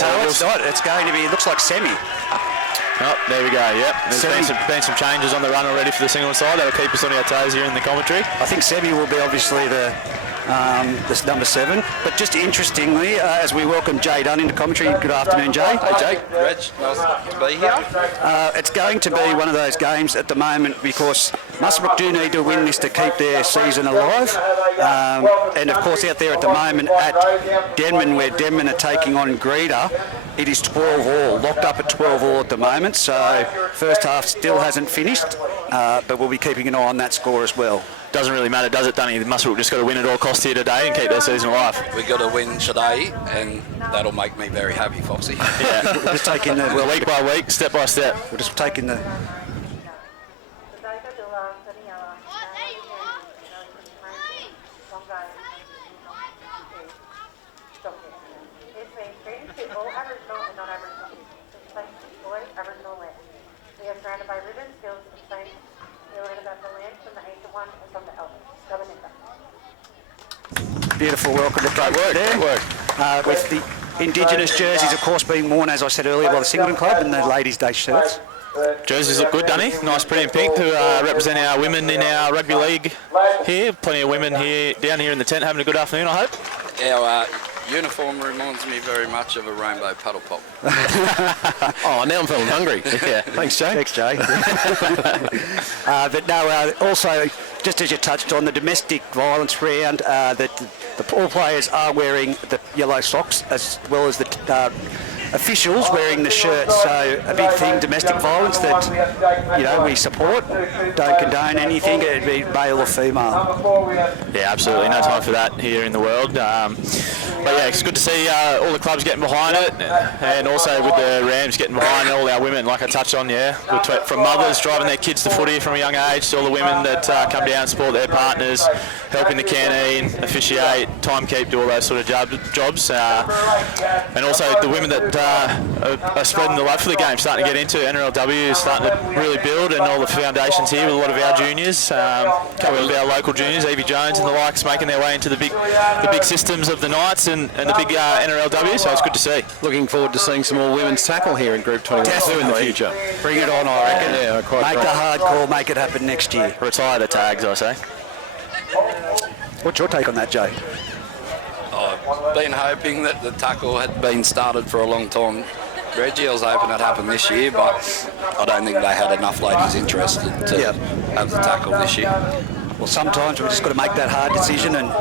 No, it's not. It's going to be, it looks like semi. Oh, there we go, yep. There's been some changes on the run already for the Singleton side. That'll keep us on our toes here in the commentary. I think Sebi will be obviously the number 7. But just interestingly, as we welcome Jay Dunn into commentary, good afternoon, Jay. Hey, Jay. Reg, nice to be here. It's going to be one of those games at the moment because Muswellbrook do need to win this to keep their season alive. And of course out there at the moment at Denman, where Denman are taking on Greta, it is 12 all, locked up at 12 all at the moment. So first half still hasn't finished, but we'll be keeping an eye on that score as well. Doesn't really matter, does it, Dunny? Muswellbrook just got to win at all costs here today and keep their season alive. We've got to win today, and that'll make me very happy, Foxy. Yeah, we're just taking the week by week, step by step. We're just taking the. Surrounded by ribbons, fields of the same. They learn about the land from the age of 1 and from the elders. Beautiful welcome to Great work, great work. With the Indigenous jerseys, of course, being worn, as I said earlier, by the Singleton Club and the Ladies' Day shirts. Jerseys look good, Dunny. Nice, pretty and pink to represent our women in our rugby league here. Plenty of women here down here in the tent having a good afternoon, I hope. Our uniform reminds me very much of a rainbow paddle pop. Oh, now I'm feeling hungry. Yeah. Thanks, Jay. Thanks, Jay. But no, also, just as you touched on, the domestic violence round, that all players are wearing the yellow socks as well as the officials wearing the shirts. So a big thing, domestic violence, that we support, don't condone anything, it'd be male or female. Yeah, absolutely, no time for that here in the world. But yeah, it's good to see all the clubs getting behind it, and also with the Rams getting behind all our women, like I touched on, from mothers driving their kids to footy from a young age to all the women that come down and support their partners, helping the canteen, officiate, timekeep, do all those sort of jobs, and also the women that are spreading the love for the game, starting to get into NRLW, starting to really build, and all the foundations here with a lot of our juniors, a couple of our local juniors, Evie Jones and the likes, making their way into the big systems of the Knights and the big NRLW, so it's good to see. Looking forward to seeing some more women's tackle here in Group 21 in the future. Bring it on, I reckon. Yeah, quite make the hard call, make it happen next year. Retire the tags, I say. What's your take on that, Jay? I've been hoping that the tackle had been started for a long time. Reggie, I was hoping it happened this year, but I don't think they had enough ladies interested to have the tackle this year. Well, sometimes we've just got to make that hard decision and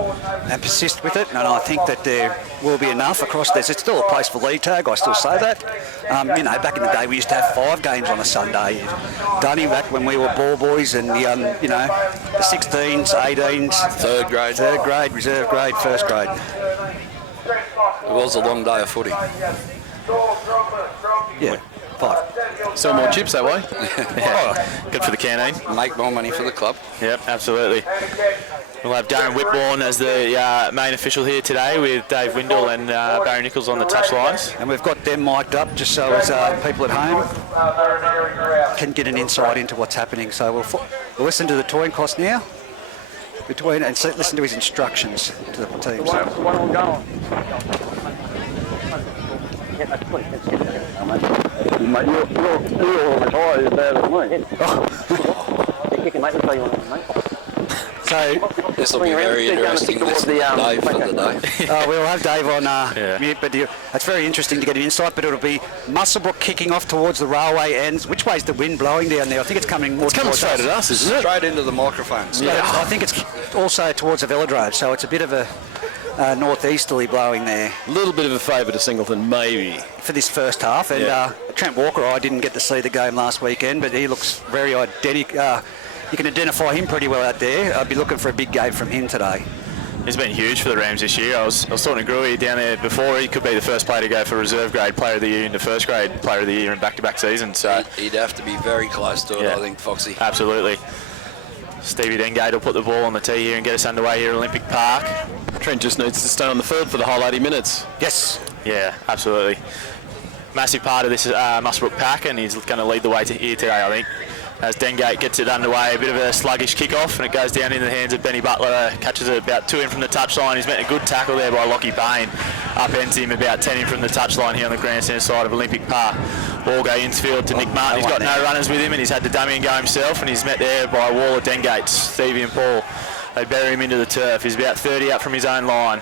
persist with it, and I think that there will be enough across this. It's still a place for league tag, I still say that. Back in the day we used to have 5 games on a Sunday. Dunny, back when we were ball boys and the 16s, 18s. Third grade, reserve grade, first grade. It was a long day of footy. Yeah, 5. Sell more chips that way. Good for the canteen. Make more money for the club. Yep, absolutely. We'll have Darren Whitbourne as the main official here today, with Dave Windle and Barry Nichols on the touchlines. And we've got them mic'd up just so as people at home can get an insight into what's happening. So we'll listen to the toy cost now and listen to his instructions to the teams. Mate, you're all as high as bad as me. So this will be very interesting. Dave for the day. We'll have Dave on mute, but it's very interesting to get an insight. But it'll be Muswellbrook kicking off towards the railway ends. Which way's the wind blowing down there? I think it's coming more. It's coming straight at us, isn't it? Straight into the microphones. Yeah. I think it's also towards the velodrome, so it's a bit of a northeasterly blowing there. A little bit of a favour to Singleton, maybe. For this first half. And Trent Walker, I didn't get to see the game last weekend, but he looks very identical. You can identify him pretty well out there. I'd be looking for a big game from him today. He's been huge for the Rams this year. I was talking to Gruey down there before. He could be the first player to go for reserve grade player of the year into first grade player of the year in back-to-back seasons. So he'd have to be very close to it, I think, Foxy. Absolutely. Stevie Dengate will put the ball on the tee here and get us underway here at Olympic Park. Trent just needs to stay on the field for the whole 80 minutes. Yes. Yeah, absolutely. Massive part of this Muswellbrook pack, and he's going to lead the way to here today, I think. as Dengate gets it underway. A bit of a sluggish kick-off, and it goes down in the hands of Benny Butler. Catches it about 2 in from the touchline. He's met a good tackle there by Lockie Bain. Upends him about 10 in from the touchline here on the grandstand side of Olympic Park. Ball go infield to Nick Martin. He's got no runners with him, and he's had to dummy and go himself, and he's met there by a wall of Dengates, Stevie and Paul. They bury him into the turf. He's about 30 out from his own line.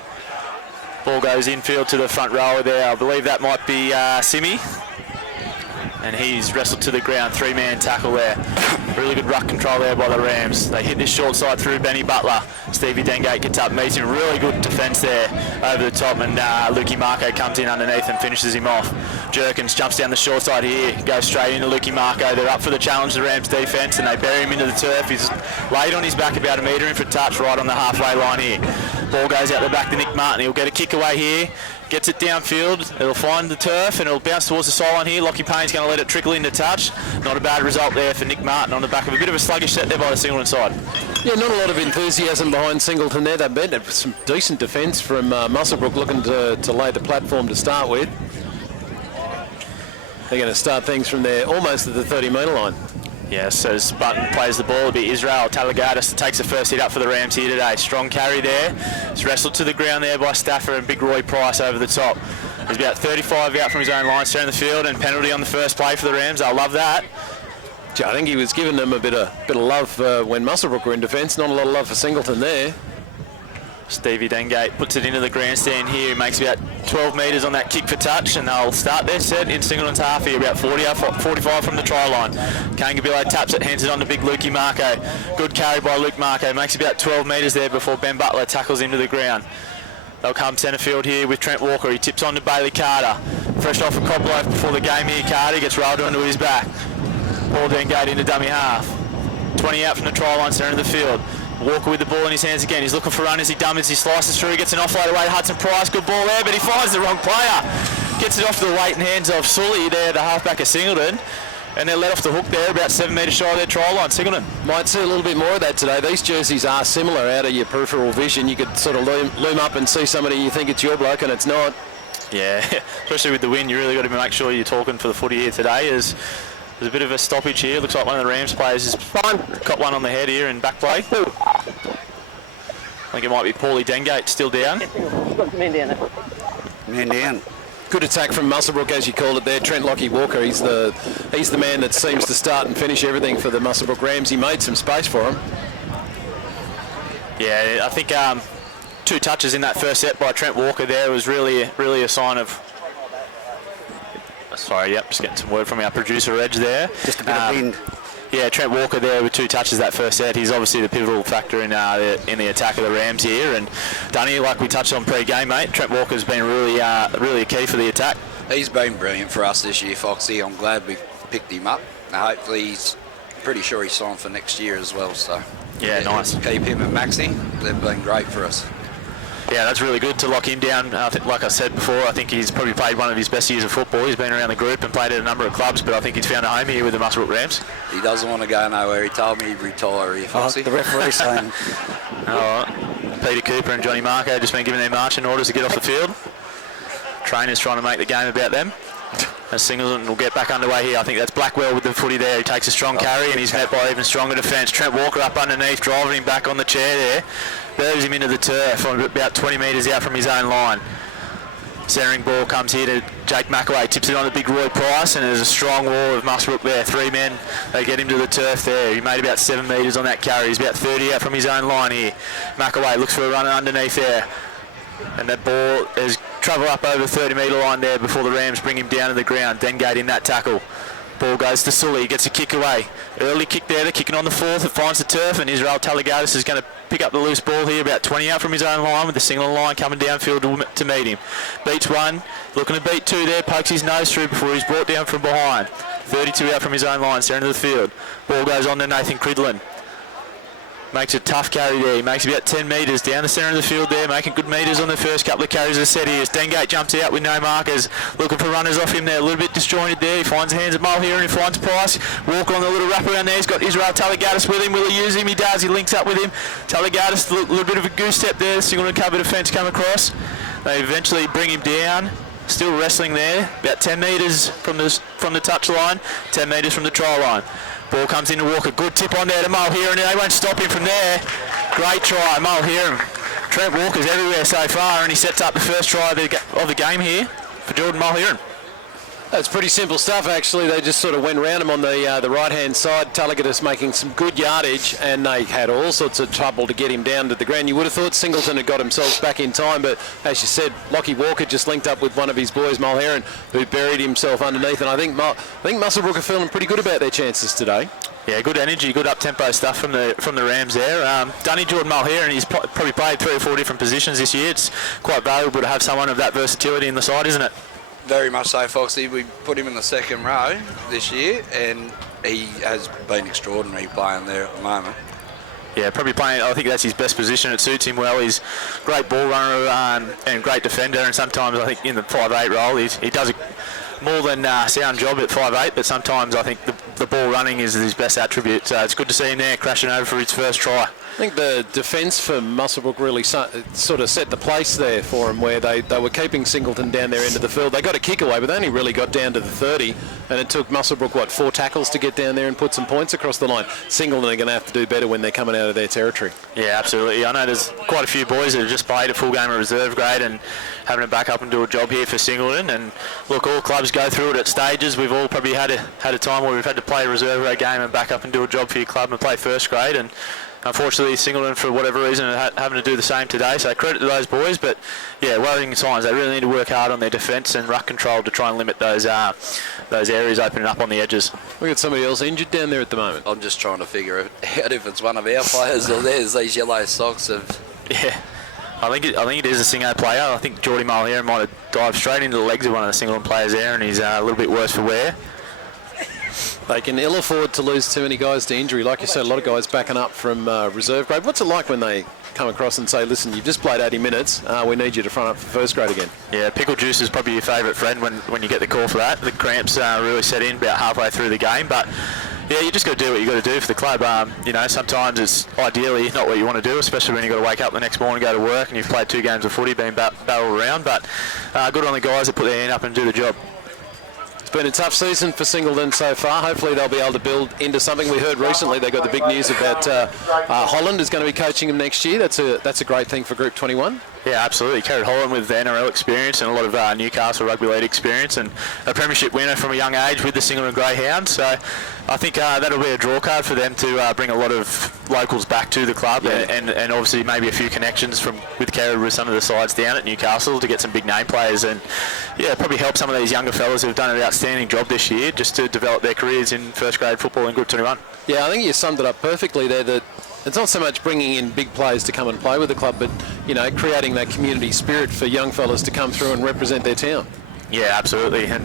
Ball goes infield to the front rower there. I believe that might be Simi. And he's wrestled to the ground, 3-man tackle there. Really good ruck control there by the Rams. They hit this short side through Benny Butler. Stevie Dengate gets up, meets him. Really good defence there over the top, and Lukey Marco comes in underneath and finishes him off. Jerkins jumps down the short side here, goes straight into Lukey Marco. They're up for the challenge, the Rams defence, and they bury him into the turf. He's laid on his back about a metre in for touch right on the halfway line here. Ball goes out the back to Nick Martin. He'll get a kick away here. Gets it downfield, it'll find the turf and it'll bounce towards the sideline here. Lockie Payne's going to let it trickle into touch. Not a bad result there for Nick Martin on the back of a bit of a sluggish set there by the Singleton side. Yeah, not a lot of enthusiasm behind Singleton there. They met some decent defence from Muswellbrook, looking to lay the platform to start with. They're going to start things from there, almost at the 30-metre line. Yes, as Button plays the ball, it'll be Israel Talagatis takes the first hit up for the Rams here today. Strong carry there. It's wrestled to the ground there by Stafford and Big Roy Price over the top. He's about 35 out from his own line, staring the field, and penalty on the first play for the Rams. I love that. I think he was giving them a bit of love when Muswellbrook were in defence. Not a lot of love for Singleton there. Stevie Dengate puts it into the grandstand here. He makes about 12 metres on that kick for touch, and they'll start their set in Singleton's half here, about 45 from the try line. Kangabillo taps it, hands it on to big Lukey Marco. Good carry by Luke Marco, makes about 12 metres there before Ben Butler tackles him to the ground. They'll come centre field here with Trent Walker. He tips on to Bailey Carter. Fresh off a cop loaf before the game here, Carter gets rolled onto his back. Paul Dengate into dummy half. 20 out from the try line, centre of the field. Walker with the ball in his hands again. He's looking for runners. He dummies. He slices through. Gets an offload away to Hudson Price. Good ball there, but he finds the wrong player. Gets it off the weight and hands of Sully there, the halfback of Singleton. And they're let off the hook there, about 7 metres shy of their try line. Singleton. Might see a little bit more of that today. These jerseys are similar out of your peripheral vision. You could sort of loom up and see somebody you think it's your bloke and it's not. Yeah, especially with the wind, you really got to make sure you're talking for the footy here today. There's a bit of a stoppage here. Looks like one of the Rams players has got one on the head here in back play. I think it might be Paulie Dengate still down. Man down. Good attack from Muswellbrook, as you called it there. Trent Lockie Walker, he's the man that seems to start and finish everything for the Muswellbrook Rams. He made some space for him. Yeah, I think 2 touches in that first set by Trent Walker there was really a sign of... Sorry, yep, just getting some word from our producer, Reg, there. Just a bit of wind. Yeah, Trent Walker there with 2 touches that first set. He's obviously the pivotal factor in the attack of the Rams here. And Dunny, like we touched on pre-game, mate, Trent Walker's been really a key for the attack. He's been brilliant for us this year, Foxy. I'm glad we picked him up. Now, hopefully, he's pretty sure he's signed for next year as well. So yeah, nice. Keep him at Maxi. They've been great for us. Yeah, that's really good to lock him down. I think, like I said before, I think he's probably played one of his best years of football. He's been around the group and played at a number of clubs, but I think he's found a home here with the Muswellbrook Rams. He doesn't want to go nowhere. He told me he'd retire here, Foxy. The referee's saying. All right. Peter Cooper and Johnny Marco just been given their marching orders to get off the field. Trainers trying to make the game about them. As Singleton will get back underway here. I think that's Blackwell with the footy there. He takes a strong carry and he's met by even stronger defence. Trent Walker up underneath, driving him back on the chair there. Buries him into the turf on about 20 metres out from his own line. Centering ball comes here to Jake McAway, tips it on to Big Roy Price, and there's a strong wall of Muswellbrook there. 3 men, they get him to the turf there. He made about 7 metres on that carry. He's about 30 out from his own line here. McAway looks for a runner underneath there. And that ball has travelled up over the 30-metre line there before the Rams bring him down to the ground. Dengate in that tackle. Ball goes to Sully, gets a kick away. Early kick there, they're kicking on the 4th, it finds the turf, and Israel Talagatis is going to pick up the loose ball here, about 20 out from his own line, with the Singleton line coming downfield to meet him. Beats 1, looking to beat 2 there, pokes his nose through before he's brought down from behind. 32 out from his own line, centre of the field. Ball goes on to Nathan Cridlin. Makes a tough carry there. He makes about 10 metres down the centre of the field there, making good metres on the first couple of carries of the set here. As Dengate jumps out with no markers, looking for runners off him there. A little bit disjointed there. He finds the hands of Mull here and he finds Price. Walker on the little wrap around there. He's got Israel Talagatis with him. Will he use him? He does. He links up with him. Talagatis, a little bit of a goose step there. Singleton cover defence come across. They eventually bring him down. Still wrestling there. About 10 metres from the touch line, 10 metres from the try line. Ball comes into Walker. Good tip on there to Mulheron, and they won't stop him from there. Great try, Mulheron. Trent Walker's everywhere so far, and he sets up the first try of the game here for Jordan Mulheron. That's pretty simple stuff, actually. They just sort of went round him on the right-hand side. Tulligatus making some good yardage, and they had all sorts of trouble to get him down to the ground. You would have thought Singleton had got himself back in time, but as you said, Lockie Walker just linked up with one of his boys, Mulheron, who buried himself underneath. And I think Muswellbrook are feeling pretty good about their chances today. Yeah, good energy, good up-tempo stuff from the Rams there. Dunny Jordan Mulheron, he's probably played 3 or 4 different positions this year. It's quite valuable to have someone of that versatility in the side, isn't it? Very much so, Foxy. We put him in the second row this year, and he has been extraordinary playing there at the moment. Yeah, probably playing, I think that's his best position. It suits him well. He's a great ball runner and great defender, and sometimes I think in the 5'8" role he does a more than sound job at 5'8", but sometimes I think the ball running is his best attribute. So it's good to see him there crashing over for his first try. I think the defence for Muswellbrook really sort of set the place there for him, where they were keeping Singleton down their end of the field. They got a kick away, but they only really got down to the 30, and it took Muswellbrook, 4 tackles to get down there and put some points across the line. Singleton are going to have to do better when they're coming out of their territory. Yeah, absolutely. I know there's quite a few boys that have just played a full game of reserve grade and having to back up and do a job here for Singleton. And look, all clubs go through it at stages. We've all probably had a time where we've had to play a reserve grade game and back up and do a job for your club and play first grade. And unfortunately, Singleton, for whatever reason, are having to do the same today. So credit to those boys. But yeah, worrying signs. They really need to work hard on their defence and ruck control to try and limit those areas opening up on the edges. We've got somebody else injured down there at the moment. I'm just trying to figure out if it's one of our players or theirs. These yellow socks have... Yeah. I think it is a Singo player. I think Geordie Mulheron might have dived straight into the legs of one of the Singleton players there, and he's a little bit worse for wear. They can ill afford to lose too many guys to injury. Like you said, a lot of guys backing up from reserve grade. What's it like when they come across and say, listen, you've just played 80 minutes, we need you to front up for first grade again? Yeah, pickle juice is probably your favourite friend when you get the call for that. The cramps really set in about halfway through the game, but yeah, you just got to do what you got to do for the club. Sometimes it's ideally not what you want to do, especially when you've got to wake up the next morning, go to work, and you've played 2 games of footy, been barreled around. But good on the guys that put their hand up and do the job. It's been a tough season for Singleton so far. Hopefully they'll be able to build into something. We heard recently they got the big news about Holland is going to be coaching them next year. That's a great thing for Group 21. Yeah, absolutely. Carried Holland with NRL experience and a lot of Newcastle rugby league experience, and a premiership winner from a young age with the Singleton Greyhounds. So I think that'll be a draw card for them to bring a lot of locals back to the club, and obviously maybe a few connections with Kerry with some of the sides down at Newcastle to get some big name players, and yeah, probably help some of these younger fellas who've done an outstanding job this year just to develop their careers in first grade football in Group 21. Yeah, I think you summed it up perfectly there, that it's not so much bringing in big players to come and play with the club, but creating that community spirit for young fellas to come through and represent their town. Yeah, absolutely. And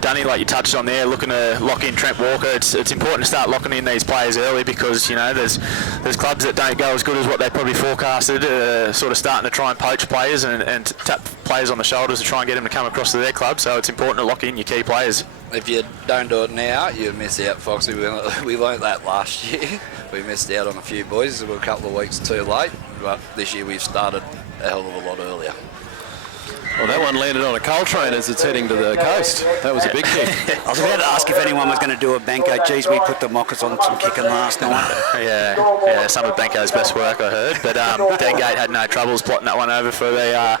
Dunny, like you touched on there, looking to lock in Trent Walker. It's important to start locking in these players early, because there's clubs that don't go as good as what they probably forecasted, sort of starting to try and poach players and tap players on the shoulders to try and get them to come across to their club. So it's important to lock in your key players. If you don't do it now, you miss out, Foxy. We learnt that last year. We missed out on a few boys. We were a couple of weeks too late, but this year we've started a hell of a lot earlier. Well, that one landed on a coal train as it's heading to the coast. That was a big kick. I was about to ask if anyone was going to do a Benko. Geez, we put the Mockers on some kicking last night. Yeah, some of Benko's best work, I heard. But Dengate had no troubles plotting that one over for the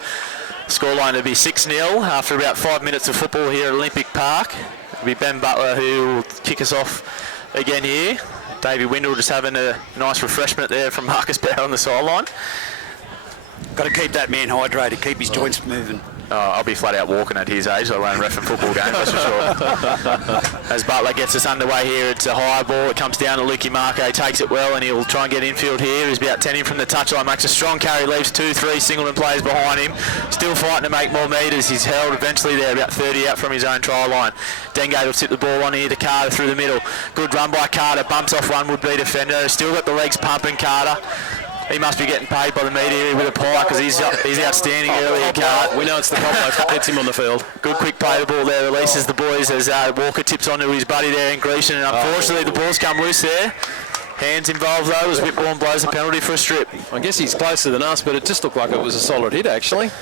scoreline to be 6-0 after about 5 minutes of football here at Olympic Park. It'll be Ben Butler who will kick us off again here. Davey Windle just having a nice refreshment there from Marcus Bauer on the sideline. Got to keep that man hydrated, keep his joints moving. I'll be flat out walking at his age. I won't ref a football game, that's for sure. As Butler gets us underway here, it's a high ball. It comes down to Lukey Marco, takes it well, and he'll try and get infield here. He's about 10 in from the touchline, makes a strong carry, leaves 2-3 Singleton players behind him. Still fighting to make more metres. He's held eventually there, about 30 out from his own try line. Dengate will tip the ball on here to Carter through the middle. Good run by Carter, bumps off one would-be defender. Still got the legs pumping, Carter. He must be getting paid by the media with a pie, because he's outstanding earlier, Cart. We know it's the combo that gets him on the field. Good quick play the ball there, releases the boys as Walker tips onto his buddy there in Grecian, and unfortunately the ball's come loose there. Hands involved though, as Whitbourne blows a penalty for a strip. I guess he's closer than us, but it just looked like it was a solid hit actually.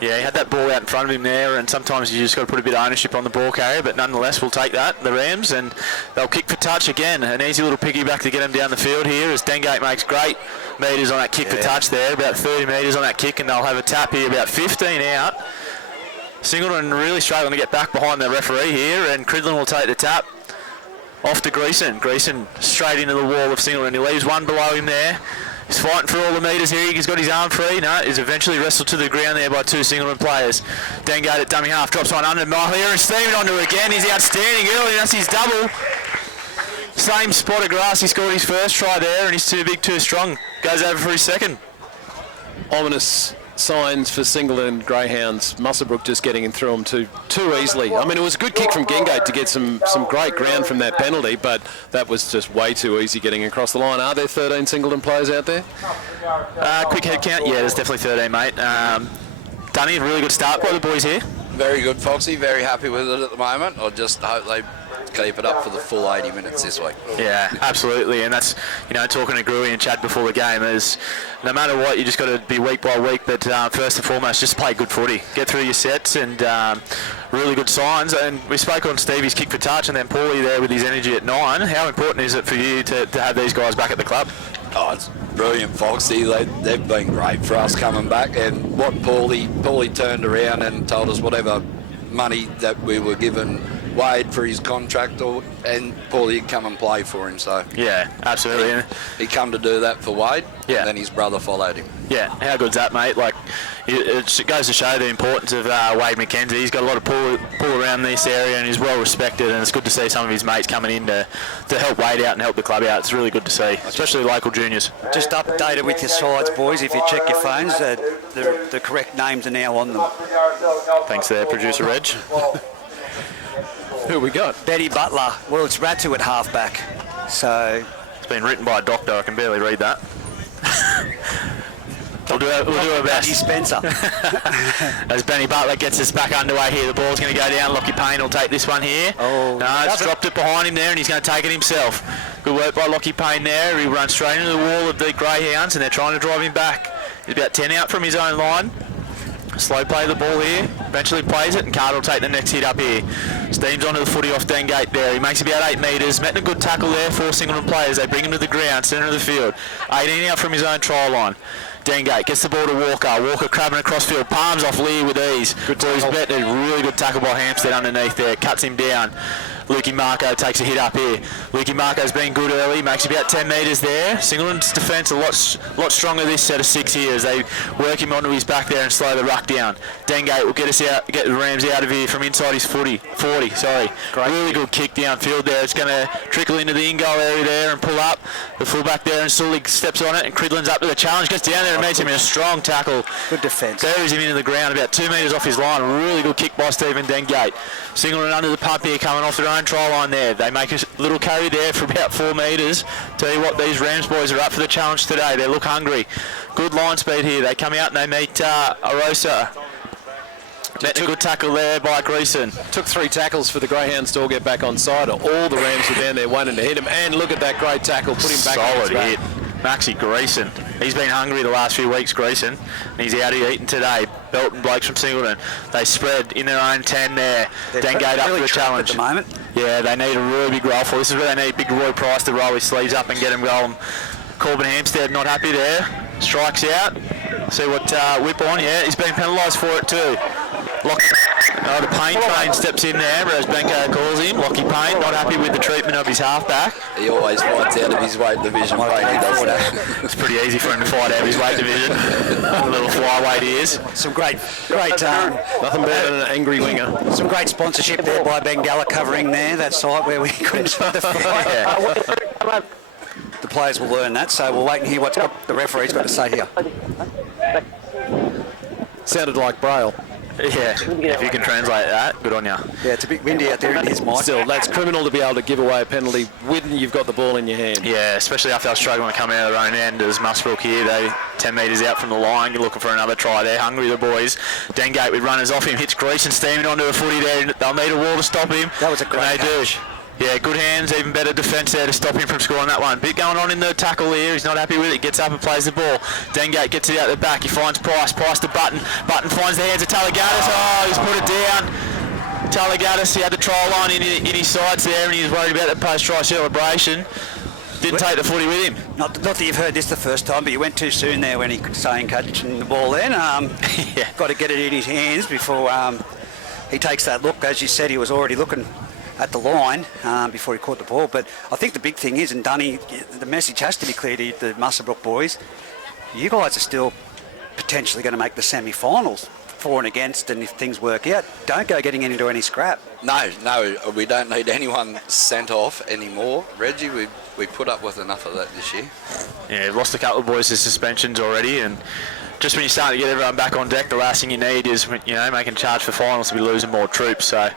Yeah, he had that ball out in front of him there, and sometimes you just got to put a bit of ownership on the ball carrier, but nonetheless, we'll take that, the Rams, and they'll kick for touch again. An easy little piggyback to get him down the field here as Dengate makes great metres on that kick for touch there, about 30 metres on that kick, and they'll have a tap here, about 15 out. Singleton really struggling to get back behind the referee here, and Cridlin will take the tap off to Greason. Greason straight into the wall of Singleton. He leaves one below him there. He's fighting for all the metres here. He's got his arm free. No, he's eventually wrestled to the ground there by two Singleton players. Dengate at dummy half, drops one under Mahier and Steven onto it again. He's outstanding early. That's his double. Same spot of grass. He scored his first try there, and he's too big, too strong. Goes over for his second. Ominous signs for Singleton Greyhounds. Muswellbrook just getting in through them too easily. I mean, it was a good kick from Gengate to get some great ground from that penalty, but that was just way too easy getting across the line. Are there 13 Singleton players out there? Quick head count. Yeah, there's definitely 13, mate. Dunny, really good start by the boys here. Very good, Foxy. Very happy with it at the moment. I just hope they keep it up for the full 80 minutes this week. Yeah, absolutely. And that's, talking to Gruey and Chad before the game, is no matter what, you just got to be week by week, but first and foremost, just play good footy. Get through your sets and really good signs. And we spoke on Stevie's kick for touch and then Paulie there with his energy at 9. How important is it for you to have these guys back at the club? Oh, it's brilliant, Foxy. They've been great for us coming back. And what Paulie turned around and told us whatever money that we were given Wade for his contract, and Paulie had come and play for him. So yeah, absolutely. He come to do that for Wade, yeah. And then his brother followed him. Yeah, how good's that, mate? Like, it goes to show the importance of Wade McKenzie. He's got a lot of pull around this area and he's well respected, and it's good to see some of his mates coming in to help Wade out and help the club out. It's really good to see, especially local juniors. Just updated with your sides, boys. If you check your phones, the correct names are now on them. Thanks there, producer Reg. Who we got? Betty Butler. Well, it's Ratu at halfback. So it's been written by a doctor. I can barely read that. We'll do our best. Spencer. As Benny Butler gets us back underway here, the ball's going to go down. Lockie Payne will take this one here. Oh, no, it's dropped it behind him there, and he's going to take it himself. Good work by Lockie Payne there. He runs straight into the wall of the Greyhounds, and they're trying to drive him back. He's about 10 out from his own line. Slow play of the ball here, eventually plays it, and Carter will take the next hit up here. Steams onto the footy off Dengate there. He makes about 8 metres, met a good tackle there, 4 Singleton players. They bring him to the ground, centre of the field. 18 out from his own try line. Dengate gets the ball to Walker. Walker crabbing across field, palms off Lee with ease. Good tackle. He's met a really good tackle by Hampstead underneath there, cuts him down. Lukey Marco takes a hit up here. Lukey Marco's been good early, makes about 10 metres there. Singleton's defence a lot stronger this set of 6 here as they work him onto his back there and slow the ruck down. Dengate will get the Rams out of here from inside his 40. Great. Really good kick downfield there. It's going to trickle into the in-goal area there and pull up. The fullback there and Sully steps on it, and Cridlin's up to the challenge, gets down there and meets him in a strong tackle. Good defence. Buries him into the ground about 2 metres off his line. Really good kick by Stephen Dengate. Singleton under the pump here, coming off their own try line there. They make a little carry there for about 4 metres. Tell you what, these Rams boys are up for the challenge today. They look hungry. Good line speed here. They come out and they meet Arosa. Met a good tackle there by Greason. Took 3 tackles for the Greyhounds to all get back on side. All the Rams were down there wanting to hit him. And look at that great tackle. Put him back on his back. Solid hit. Maxie Greason. He's been hungry the last few weeks, Greason. And he's out here eating today. Belton Blakes from Singleton. They spread in their own 10 there. Dengate up for the challenge. At the moment. Yeah, they need a really big roll for. This is where they need Big Roy Price to roll his sleeves up and get him going. Corbin Hampstead not happy there. Strikes out. See what whip on. Yeah, he's been penalised for it too. The Payne train steps in there, as Benko calls him. Lockie Payne not happy with the treatment of his halfback. He always fights out of his weight division. Payne does that. It's pretty easy for him to fight out of his weight division. A little flyweight he is. Some great. Nothing better than an angry winger. Some great sponsorship there by Bengalla covering there, that site where we couldn't see the fight. Yeah. The players will learn that, so we'll wait and hear what the referee's got to say here. Sounded like Braille. Yeah, if you can translate that, good on you. Yeah, it's a bit windy out there in his mic. Still, that's criminal to be able to give away a penalty when you've got the ball in your hand. Yeah, especially after they're struggling to come out of their own end. As Muswellbrook here, they 10 metres out from the line. You're looking for another try there. Hungry, the boys. Dengate with runners off him, hits Greason steaming onto a footy there. They'll need a wall to stop him. That was a great catch. Yeah, good hands, even better defence there to stop him from scoring that one. Bit going on in the tackle here, he's not happy with it, gets up and plays the ball. Dengate gets it out the back, he finds Price to Button. Button finds the hands of Talagatis, he's put it down. Talagatis, he had the try line in his sides there and he was worried about the post-try celebration. Didn't take the footy with him. Not that you've heard this the first time, but you went too soon there when he was saying catching the ball then. Yeah. Got to get it in his hands before he takes that look. As you said, he was already looking at the line before he caught the ball. But I think the big thing is, and Dunny, the message has to be clear to the Muswellbrook boys, you guys are still potentially going to make the semi-finals, for and against, and if things work out, don't go getting into any scrap. No, we don't need anyone sent off anymore. Reggie, we put up with enough of that this year. Yeah, lost a couple of boys to suspensions already, and just when you start to get everyone back on deck, the last thing you need is, making a charge for finals to be losing more troops. So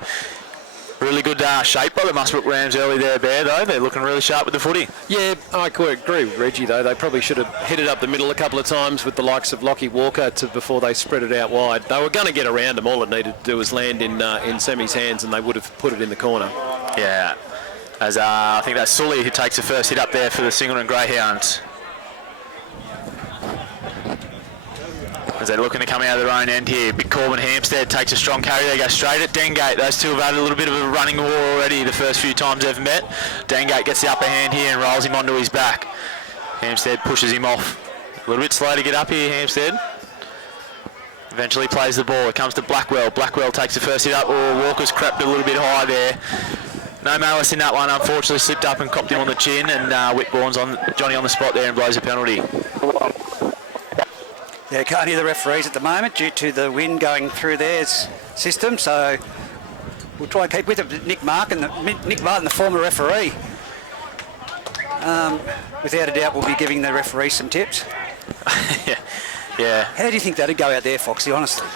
really good shape by the Muswellbrook Rams early there, Bear, though. They're looking really sharp with the footy. Yeah, I agree with Reggie, though. They probably should have hit it up the middle a couple of times with the likes of Lockie Walker before they spread it out wide. They were going to get around them. All it needed to do was land in Semi's hands and they would have put it in the corner. Yeah, as I think that's Sully who takes the first hit up there for the Singleton Greyhounds. As they're looking to come out of their own end here. Big Corbin Hampstead takes a strong carry. They go straight at Dengate. Those two have had a little bit of a running war already the first few times they've met. Dengate gets the upper hand here and rolls him onto his back. Hampstead pushes him off. A little bit slow to get up here, Hampstead. Eventually plays the ball. It comes to Blackwell. Blackwell takes the first hit up. Walker's crept a little bit high there. No malice in that one. Unfortunately slipped up and copped him on the chin, and Whitbourne's on Johnny on the spot there and blows a penalty. Yeah, can't hear the referees at the moment due to the wind going through their system, so we'll try and keep with it. Nick Martin, the former referee, without a doubt will be giving the referee some tips. Yeah. How do you think that'd go out there, Foxy, honestly?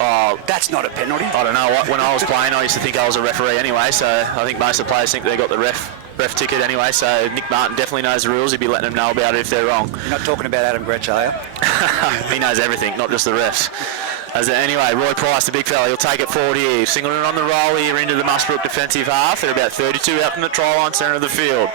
Oh, that's not a penalty. I don't know. When I was playing, I used to think I was a referee anyway, so I think most of the players think they got the ref ticket anyway, so Nick Martin definitely knows the rules. He'd be letting them know about it if they're wrong. You're not talking about Adam Gretsch, are you? He knows everything, not just the refs. Anyway, Roy Price, the big fella, he'll take it forward here. Singleton on the roll here into the Muswellbrook defensive half. They're about 32 out from the try line centre of the field.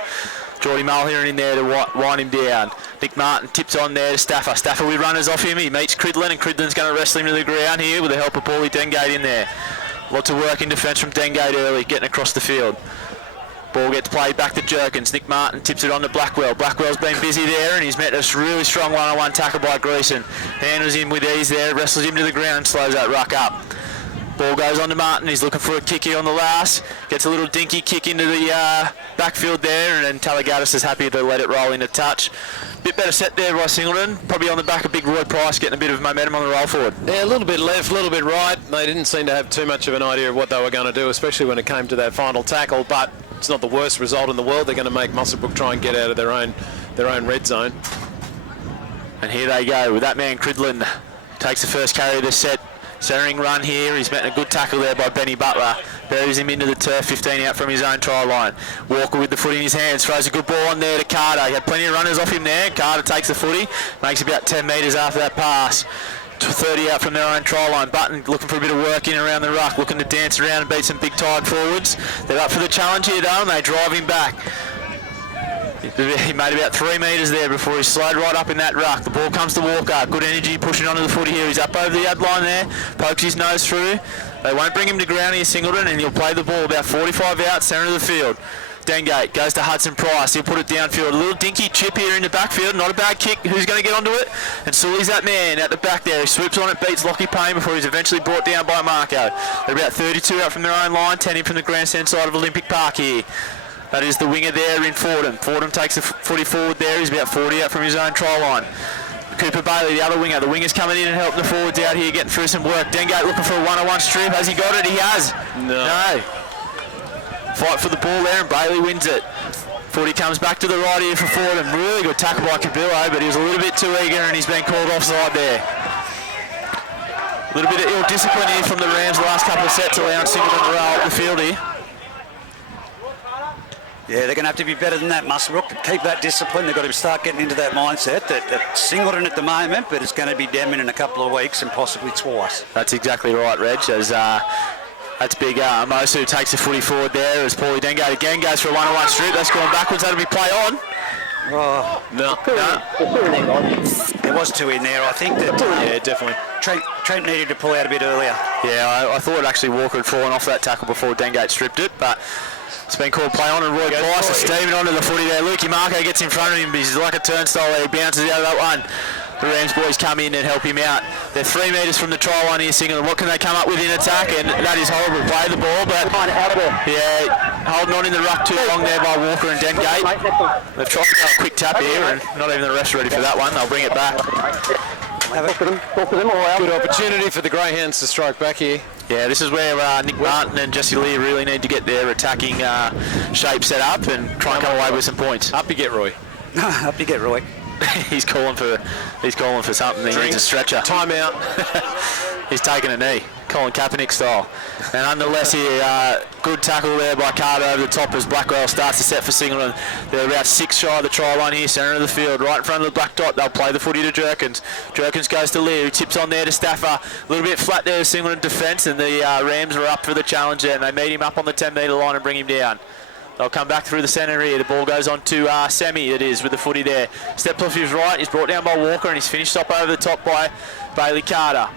Geordie Mulheron in there to wind him down. Nick Martin tips on there to Staffer. Staffer with runners off him. He meets Cridlin, and Cridlin's going to wrestle him to the ground here with the help of Paulie Dengate in there. Lots of work in defence from Dengate early, getting across the field. Ball gets played back to Jerkins. Nick Martin tips it on to Blackwell. Blackwell's been busy there and he's met a really strong one-on-one tackle by Gleeson. Handles him with ease there, wrestles him to the ground, slows that ruck up. Ball goes on to Martin. He's looking for a kick here on the last. Gets a little dinky kick into the backfield there, and then Talagatis is happy to let it roll into touch. Bit better set there by Singleton. Probably on the back of big Roy Price, getting a bit of momentum on the roll forward. Yeah, a little bit left, a little bit right. They didn't seem to have too much of an idea of what they were going to do, especially when it came to that final tackle, but it's not the worst result in the world. They're going to make Muswellbrook try and get out of their own red zone. And here they go with that man Cridlin. Takes the first carry of the set. Centering run here. He's met a good tackle there by Benny Butler. Buries him into the turf, 15 out from his own try line. Walker with the footy in his hands. Throws a good ball on there to Carter. He had plenty of runners off him there. Carter takes the footy. Makes about 10 metres after that pass. 30 out from their own try line. Button looking for a bit of work in around the ruck. Looking to dance around and beat some big tide forwards. They're up for the challenge here though, and they drive him back. He made about 3 metres there before he slowed right up in that ruck. The ball comes to Walker. Good energy pushing onto the footy here. He's up over the ad line there. Pokes his nose through. They won't bring him to ground here, Singleton, and he'll play the ball about 45 out, centre of the field. Dengate goes to Hudson Price. He'll put it downfield. A little dinky chip here in the backfield. Not a bad kick. Who's going to get onto it? And Sully's that man at the back there. He swoops on it, beats Lockie Payne before he's eventually brought down by Marco. They're about 32 out from their own line, 10 in from the grandstand side of Olympic Park here. That is the winger there in Fordham. Fordham takes the footy forward there. He's about 40 out from his own try line. Cooper Bailey, the other winger. The winger's coming in and helping the forwards out here, getting through some work. Dengate looking for a one-on-one strip. Has he got it? He has. No. Fight for the ball there and Bailey wins it. Footy comes back to the right here for Fordham. Really good tackle by Cabillo, but he was a little bit too eager and he's been called offside there. A little bit of ill discipline here from the Rams the last couple of sets, allowing Singleton to roll up the field here. Yeah, they're going to have to be better than that, Muswellbrook. Keep that discipline. They've got to start getting into that mindset that Singleton at the moment, but it's going to be Denman in a couple of weeks and possibly twice. That's exactly right, Reg. As That's big. Mosu takes the footy forward there as Paulie Dengate again goes for a one-on-one strip. That's gone backwards. That'll be play on. Oh, No. there was 2 in there. I think that Yeah, definitely. Trent needed to pull out a bit earlier. Yeah, I thought actually Walker had fallen off that tackle before Dengate stripped it, but it's been called play on, and Roy Price is steaming onto the footy there. Lukey Marco gets in front of him, but he's like a turnstile there. He bounces out of that one. The Rams boys come in and help him out. They're 3 metres from the try line here, Singleton. What can they come up with in attack? And that is horrible. Play the ball, but yeah, holding on in the ruck too long there by Walker and Dengate. They've tried to go a quick tap here, and not even the ref's ready for that one. They'll bring it back. Good opportunity for the Greyhounds to strike back here. Yeah, this is where Nick Martin and Jesse Lee really need to get their attacking shape set up and try and come away with some points. Up you get, Roy. Up you get, Roy. He's calling for something. He needs a stretcher. Timeout. He's taking a knee, Colin Kaepernick style. And nonetheless here, good tackle there by Carter over the top as Blackwell starts to set for Singleton. They're about 6 shy of the try line here, centre of the field, right in front of the black dot. They'll play the footy to Jerkins. Jerkins goes to Lear, who tips on there to Stafford. A little bit flat there, Singleton defence, and the Rams are up for the challenge there, and they meet him up on the 10-metre line and bring him down. They'll come back through the centre here. The ball goes on to Sammy, it is, with the footy there. Steps off his right, he's brought down by Walker, and he's finished up over the top by Bailey Carter.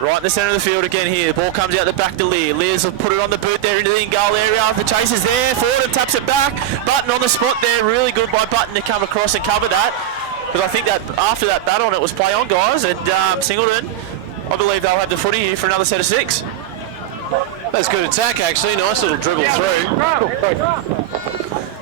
Right in the centre of the field again here. The ball comes out the back to Lear. Lear's put it on the boot there into the in-goal area. The chase is there. Forward and taps it back. Button on the spot there. Really good by Button to come across and cover that. Because I think that after that bat on, it was play on, guys. And Singleton, I believe they'll have the footy here for another set of 6. That's good attack, actually. Nice little dribble through.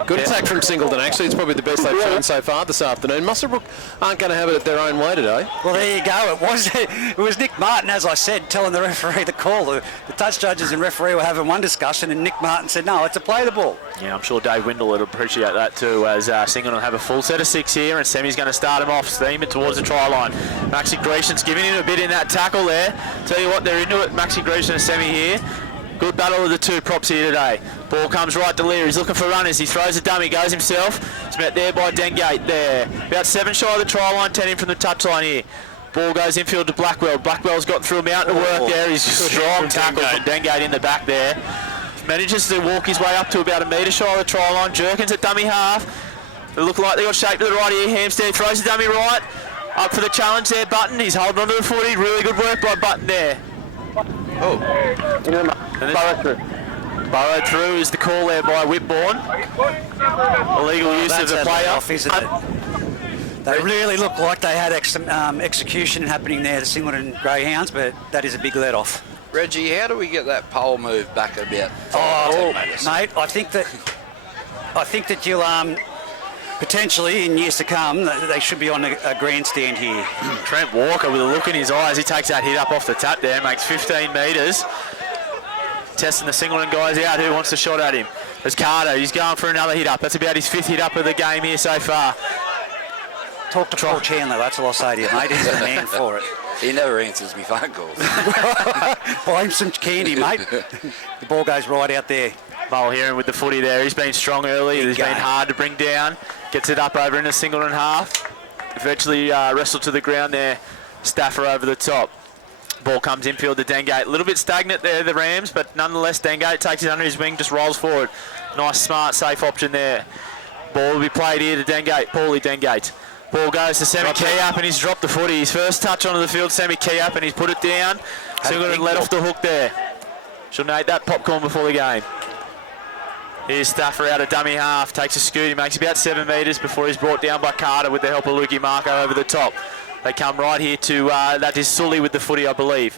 Good attack from Singleton, actually. It's probably the best they've shown so far this afternoon. Muswellbrook aren't going to have it their own way today. Well, there you go. It was Nick Martin, as I said, telling the referee the call. The touch judges and referee were having one discussion, and Nick Martin said, no, it's a play the ball. Yeah, I'm sure Dave Windle would appreciate that too, as Singleton have a full set of 6 here, and Semi's going to start him off, steaming towards the try line. Maxi Grecian's giving him a bit in that tackle there. Tell you what, they're into it, Maxi Grecian and Semi here. Good battle of the 2 props here today. Ball comes right to Lear. He's looking for runners. He throws a dummy, goes himself. It's met there by Dengate there. About 7 shy of the try line, 10 in from the touchline here. Ball goes infield to Blackwell. Blackwell's got through a mountain of work there. He's strong tackle from Dengate in the back there. Manages to walk his way up to about 1 metre shy of the try line. Jerkins at dummy half. They look like they got shaped to the right here. Hampstead throws the dummy right. Up for the challenge there, Button. He's holding onto the footy. Really good work by Button there. Burrowed through is the call there by Whitbourne. Illegal use of the player. Off, isn't it? They really look like they had execution happening there, the Singleton Greyhounds, but that is a big let-off. Reggie, how do we get that pole moved back about 10 metres? Mate, I think that you'll potentially in years to come they should be on a grandstand here. Trent Walker with a look in his eyes. He takes that hit up off the tap there, makes 15 metres. Testing the Singleton guys out. Who wants a shot at him? There's Carter. He's going for another hit up. That's about his 5th hit up of the game here so far. Talk to Paul Chandler, that's all I'll say to you, mate. He's the man for it. He never answers me phone calls. Buy him some candy, mate. The ball goes right out there. Mull Heron with the footy there. He's been strong early. He's been hard to bring down. Gets it up over in the Singleton half. Eventually wrestled to the ground there. Stafford over the top. Ball comes infield to Dengate. A little bit stagnant there, the Rams, but nonetheless Dengate takes it under his wing, just rolls forward. Nice, smart, safe option there. Ball will be played here to Dengate. Paulie Dengate. Ball goes to Sammy Keyup, and he's dropped the footy. His first touch onto the field, Sammy Keyup, and he's put it down. Singleton let off the hook there. She'll need that popcorn before the game. Here's Stafford out of dummy half, takes a scoot. He makes about 7 metres before he's brought down by Carter with the help of Lukey Marco over the top. They come right here to, that is Sully with the footy, I believe.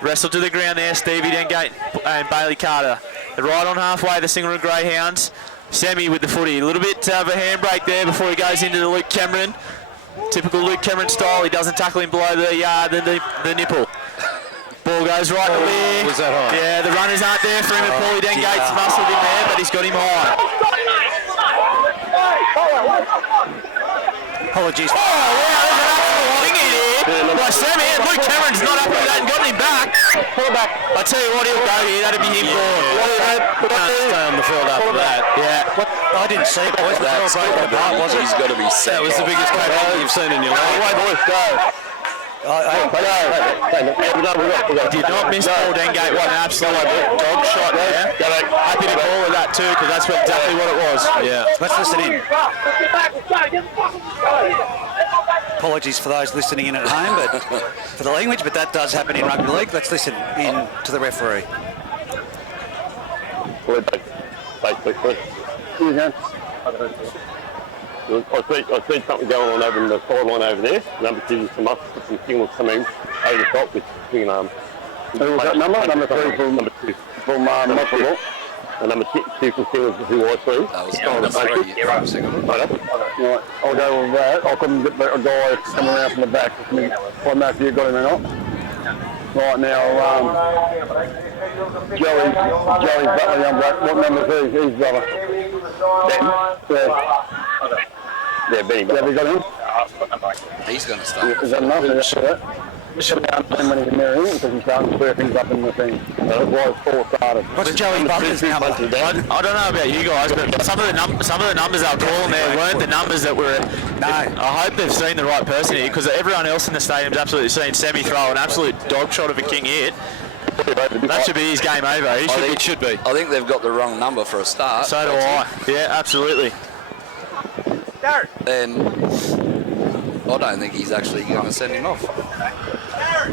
Wrestle to the ground there, Stevie Dengate and Bailey Carter. They're right on halfway, the Singleton Greyhounds. Sammy with the footy. A little bit of a handbrake there before he goes into the Luke Cameron. Typical Luke Cameron style. He doesn't tackle him below the nipple. Ball goes right to Lear. Was that high? Yeah, the runners aren't there for him, and Paulie Dengate's muscled him there, but he's got him high. Apologies. Oh, wow, there's an absolute thingy there by Sammy, and Luke Cameron's not up with that and got him back. I tell you what, he'll go here. That'd be him gone. Can't stay on the field after that. Yeah. I didn't see it, boys. The ball broke apart, was it? He's got to be set. That was the biggest coach you've seen in your life. Away, boys, go. Did not miss Paul Dengate. What an absolute dog shot there. Happy to call it that too, because that's exactly what it was. Yeah. Let's listen in. Apologies for those listening in at home, but for the language, but that does happen in rugby league. Let's listen in to the referee. I see something going on over in the sideline over there. Number 2 from us, some signals coming over the top with swinging arms. Who was that number? Number 3 from number 2 from Muswellbrook. And number 2 from Singleton, who I see. That was number 3 from Singleton. Right, I'll go with that. I'll come get a guy coming around from the back. Find out if you got him or not. Right now, Joey's Butler, young black. What number is his brother? Ben. Yeah, Benny. Have you got him? He's going to start. Is that enough? Is that should be done when he can marry him because he's starting to square things up in the thing. That's why it's 4 started. What's Joey Butler's number? I don't know about you guys, but some of the numbers they were calling there weren't the numbers that were. No. I hope they've seen the right person here, because everyone else in the stadium's absolutely seen Semi throw an absolute dog shot of a king hit. That should be his game over. It should be. I think they've got the wrong number for a start. So do I. Yeah, absolutely. And I don't think he's actually going to send him off.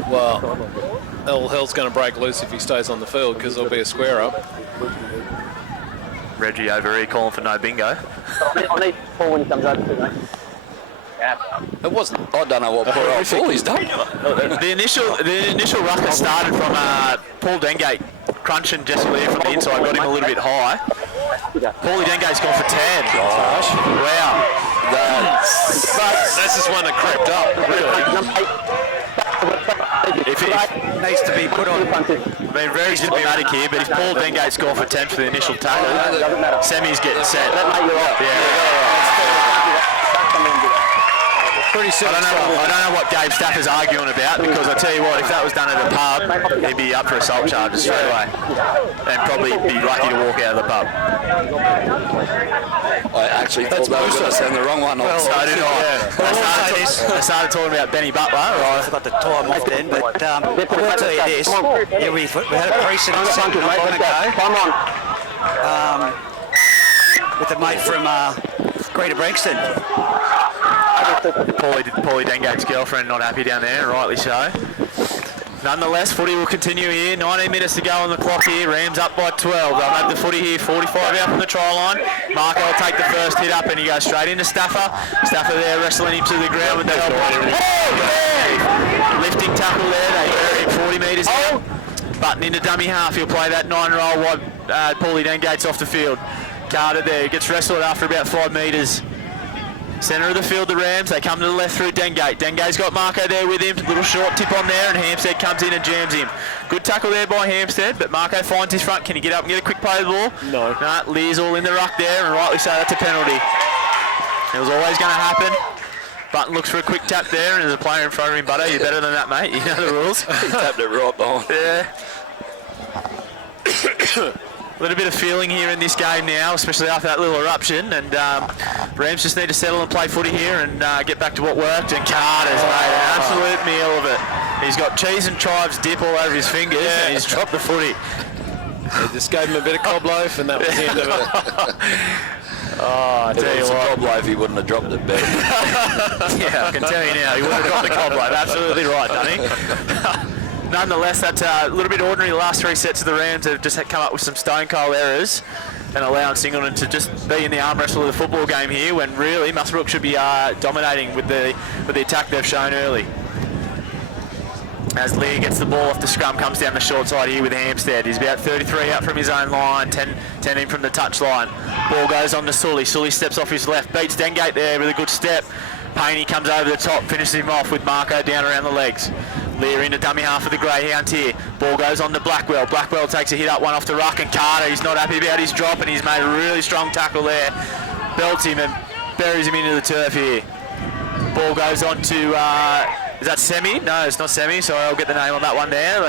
Well, all hell's going to break loose if he stays on the field, because there'll be a square up. Reggie over here calling for no bingo. I need Paul when he comes over to me. It wasn't. I don't know what poor old fool he's done. The initial ruckus started from Paul Dengate crunching Jesse Lear from the inside, got him a little bit high. Paulie Dengate's gone for 10. Gosh. Wow. That's just one that crept up, really. If it Needs to be put on. been very diplomatic here, but if Paul Dengate's gone for 10 for the initial tackle, Semi's getting set. Pretty simple. I don't know what Gabe Stafford's arguing about, because I tell you what, if that was done at a pub, he'd be up for assault charges straight away, and probably be lucky to walk out of the pub. I actually thought they were going to send the wrong one off. So did I. I started talking about Benny Butler. I forgot to time off then, but I will tell you this. Yeah, we had a precedent not long ago. Come on. With a mate from Greater Branxton. Paulie Dengate's girlfriend not happy down there, rightly so. Nonetheless, footy will continue here. 19 minutes to go on the clock here. Rams up by 12. They'll have the footy here, 45 out from the try line. Marco will take the first hit up and he goes straight into Staffer. Staffer there wrestling him to the ground with the help. Lifting tackle there. They bury him 40 metres out. Button into dummy half. He'll play that 9-roll wide. Paulie Dengate's off the field. Carter there. Gets wrestled after about 5 metres. Centre of the field, the Rams. They come to the left through Dengate. Dengate's got Marco there with him. Little short tip on there, and Hampstead comes in and jams him. Good tackle there by Hampstead, but Marco finds his front. Can he get up and get a quick play of the ball? No. Nah, Lear's all in the ruck there, and rightly so, that's a penalty. It was always going to happen. Button looks for a quick tap there, and there's a player in front of him, Butter. You're better than that, mate. You know the rules. He tapped it right behind. Yeah. A little bit of feeling here in this game now, especially after that little eruption, and Rams just need to settle and play footy here and get back to what worked, and Carter's made an absolute meal of it. He's got cheese and chives dip all over his fingers, and he's dropped the footy. They just gave him a bit of cob loaf, and that was the end of it. Oh, I tell you what. Cob loaf, he wouldn't have dropped it better. Yeah, I can tell you now, he would have dropped the cob loaf. Absolutely right, Dunny. Nonetheless, that's a little bit ordinary. The last 3 sets of the Rams have just come up with some stone cold errors and allowing Singleton to just be in the arm wrestle of the football game here, when really Muswellbrook should be dominating with the attack they've shown early. As Lear gets the ball off the scrum, comes down the short side here with Hampstead. He's about 33 out from his own line, 10 in from the touch line. Ball goes on to Sully. Sully steps off his left, beats Dengate there with a good step. Payne comes over the top, finishes him off with Marco down around the legs. Lear into dummy half of the Greyhounds here. Ball goes on to Blackwell. Blackwell takes a hit up, one off the ruck, and Carter, he's not happy about his drop, and he's made a really strong tackle there. Belts him and buries him into the turf here. Ball goes on to, is that Semi? No, it's not Semi, so I'll get the name on that one there.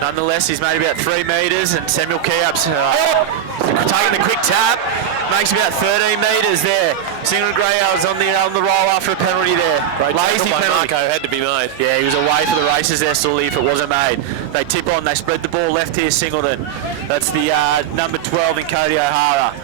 Nonetheless, he's made about 3 metres, and Samuel Keops taking the quick tap. makes about 13 metres there. Singleton Greyhounds on the roll after a penalty there. Great Lazy tackle by penalty. Marco, had to be made. Yeah, he was away for the races there, Sully, if it wasn't made. They tip on, they spread the ball left here, Singleton. That's the number 12 in Cody O'Hara.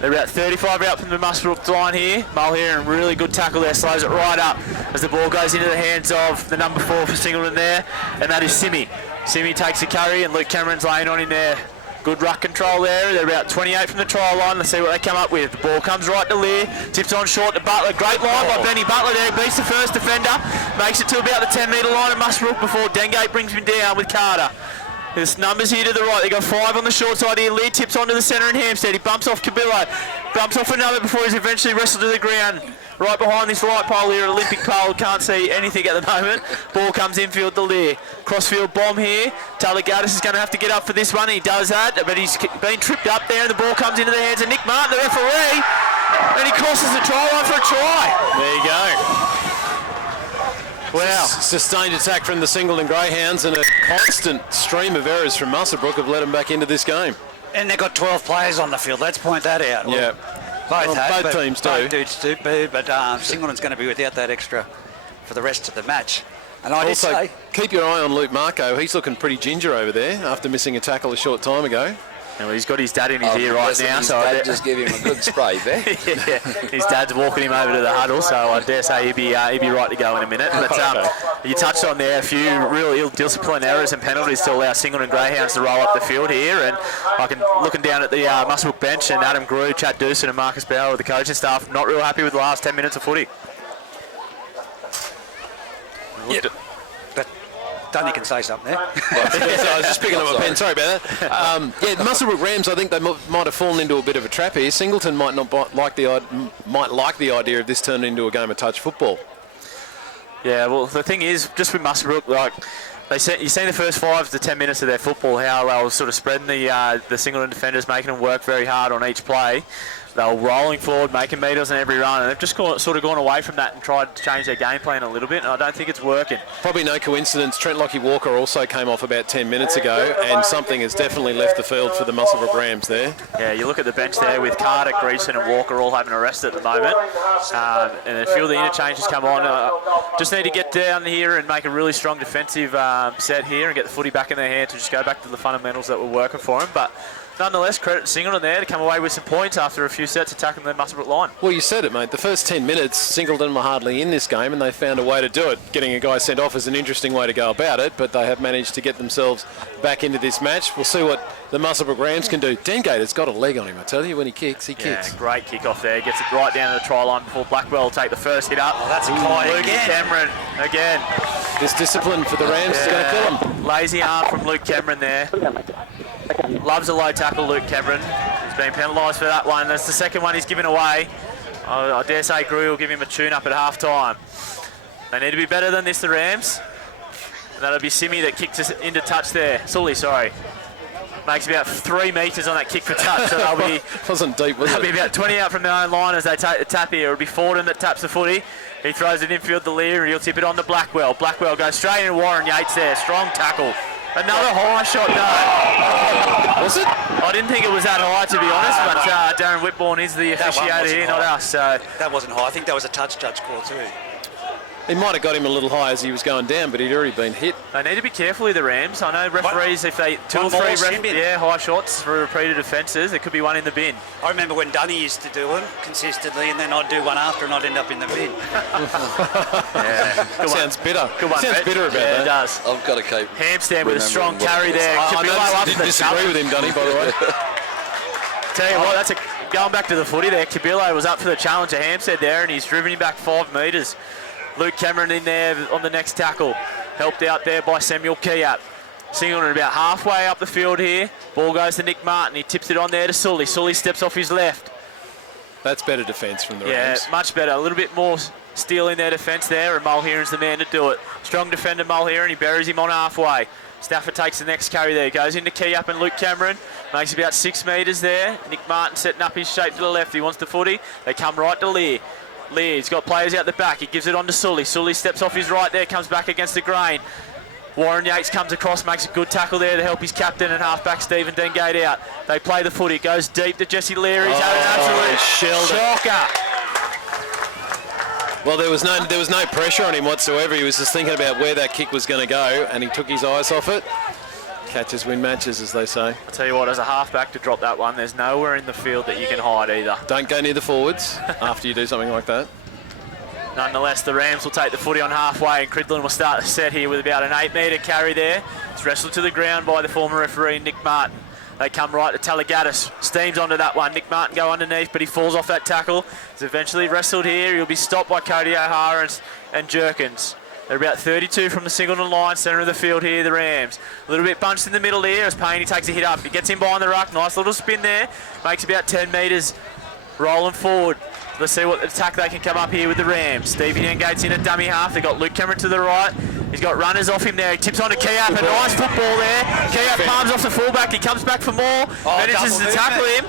They're about 35 out from the Muswellbrook line here. Mulheron, really good tackle there, slows it right up as the ball goes into the hands of the number 4 for Singleton there, and that is Simi. Simi takes a carry and Luke Cameron's laying on in there. Good ruck control there. They're about 28 from the try line. Let's see what they come up with. The ball comes right to Lear. Tips on short to Butler. Great line by Benny Butler there. Beats the first defender. Makes it to about the 10-metre line of Muswellbrook before Dengate brings him down with Carter. There's numbers here to the right. They got 5 on the short side here. Lear tips onto the centre and Hampstead. He bumps off Cabillo. Bumps off another before he's eventually wrestled to the ground. Right behind this light pole here, Olympic pole. Can't see anything at the moment. Ball comes infield to Lear. Crossfield bomb here. Taylor Gaddis is going to have to get up for this one. He does that, but he's been tripped up there and the ball comes into the hands of Nick Martin, the referee. And he crosses the try line for a try. There you go. Wow. Sustained attack from the Singleton Greyhounds and a constant stream of errors from Muswellbrook have let them back into this game. And they've got 12 players on the field. Let's point that out. Yeah. Both teams do. Both dudes do, but Singleton's going to be without that extra for the rest of the match. And I Also, did say, keep your eye on Luke Marco. He's looking pretty ginger over there after missing a tackle a short time ago. Well, he's got his dad in his ear right now, his so dad just give him a good spray there. yeah, his dad's walking him over to the huddle, so I dare say he'd be right to go in a minute. But you touched on there a few real ill-disciplined errors and penalties to allow Singleton Greyhounds to roll up the field here. And I can looking down at the Muswellbrook bench, and Adam Grew, Chad Doosan, and Marcus Bauer, the coaching staff, not real happy with the last 10 minutes of footy. but Dunny can say something there. So I was just picking up my pen. Sorry about that. Yeah, Muswellbrook Rams, I think they might have fallen into a bit of a trap here. Singleton might like the idea of this turning into a game of touch football. Yeah, well, the thing is, just with Muswellbrook, like you've seen the first 5 to 10 minutes of their football, how they were sort of spreading the Singleton defenders, making them work very hard on each play. They were rolling forward, making metres on every run, and they've just sort of gone away from that and tried to change their game plan a little bit, and I don't think it's working. Probably no coincidence, Trent Lockie-Walker also came off about 10 minutes ago, and something has definitely left the field for the Muswellbrook Rams there. Yeah, you look at the bench there with Carter, Greason and Walker all having a rest at the moment, and a few of the interchanges come on. Just need to get down here and make a really strong defensive set here and get the footy back in their hand to just go back to the fundamentals that were working for them. But nonetheless, credit to Singleton there to come away with some points after a few sets attacking the Muswellbrook line. Well, you said it, mate. The first 10 minutes, Singleton were hardly in this game, and they found a way to do it. Getting a guy sent off is an interesting way to go about it, but they have managed to get themselves back into this match. We'll see what the Muswellbrook Rams can do. Dengate has got a leg on him, I tell you. When he kicks, he kicks. Yeah, great kick off there. Gets it right down to the try line before Blackwell will take the first hit up. Oh, that's a kite Luke again. Cameron again. This discipline for the Rams is going to kill him. Lazy arm from Luke Cameron there. Loves a low tackle, Luke Cameron. He's been penalised for that one. That's the second one he's given away. I dare say Grew will give him a tune-up at half-time. They need to be better than this, the Rams. And that'll be Simi that kicked us into touch there. Sully, sorry. Makes about 3 metres on that kick for touch, so they'll be... Wasn't deep, was it? They'll be about 20 out from their own line as they take the tap here. It'll be Forden that taps the footy. He throws it infield to Lear, and he'll tip it on to Blackwell. Blackwell goes straight into Warren Yates there. Strong tackle. Another high shot, no. Was it? I didn't think it was that high, to be honest, but Darren Whitbourne is the officiator here, not us. So that wasn't high. I think that was a touch call too. He might have got him a little high as he was going down, but he'd already been hit. They need to be careful with the Rams. I know referees, if they two or three high shots for repeated offences, there could be one in the bin. I remember when Dunny used to do them consistently, and then I'd do one after and I'd end up in the bin. Yeah. Sounds bitter. Good one, sounds bitter about that. It does. I've got to keep Hampstead with a strong carry there. I didn't disagree with him, Dunny, by the way. Tell you what, going back to the footy there. Cabillo was up for the challenge of Hampstead there, and he's driven him back 5 metres. Luke Cameron in there on the next tackle. Helped out there by Samuel Kiat. Singleton about halfway up the field here. Ball goes to Nick Martin. He tips it on there to Sully. Sully steps off his left. That's better defence from the Rams. Yeah, much better. A little bit more steel in their defence there, and Mulheron's the man to do it. Strong defender Mulheron. He buries him on halfway. Stafford takes the next carry there. Goes into Kiat and Luke Cameron. Makes about 6 metres there. Nick Martin setting up his shape to the left. He wants the footy. They come right to Lear. Lear, he's got players out the back. He gives it on to Sully. Sully steps off his right there, comes back against the grain. Warren Yates comes across, makes a good tackle there to help his captain and halfback Stephen Dengate out. They play the footy, it goes deep to Jesse Leary. He's had an absolute shocker. Well, there was no pressure on him whatsoever. He was just thinking about where that kick was going to go, and he took his eyes off it. Catches win matches, as they say. I'll tell you what, as a halfback to drop that one, there's nowhere in the field that you can hide either. Don't go near the forwards after you do something like that. Nonetheless, the Rams will take the footy on halfway, and Cridlin will start the set here with about an 8-metre carry there. It's wrestled to the ground by the former referee, Nick Martin. They come right to Talagatis, steams onto that one. Nick Martin go underneath, but he falls off that tackle. He's eventually wrestled here. He'll be stopped by Cody O'Hara and Jerkins. They're about 32 from the Singleton line, centre of the field here, the Rams. A little bit bunched in the middle here as Payne takes a hit up. He gets in behind the ruck, nice little spin there. Makes about 10 metres, rolling forward. Let's see what attack they can come up here with the Rams. Stevie Dengate's in a dummy half. They've got Luke Cameron to the right. He's got runners off him there. He tips on to Keap. A nice football there. Keap palms off the fullback. He comes back for more. Manages to tackle him.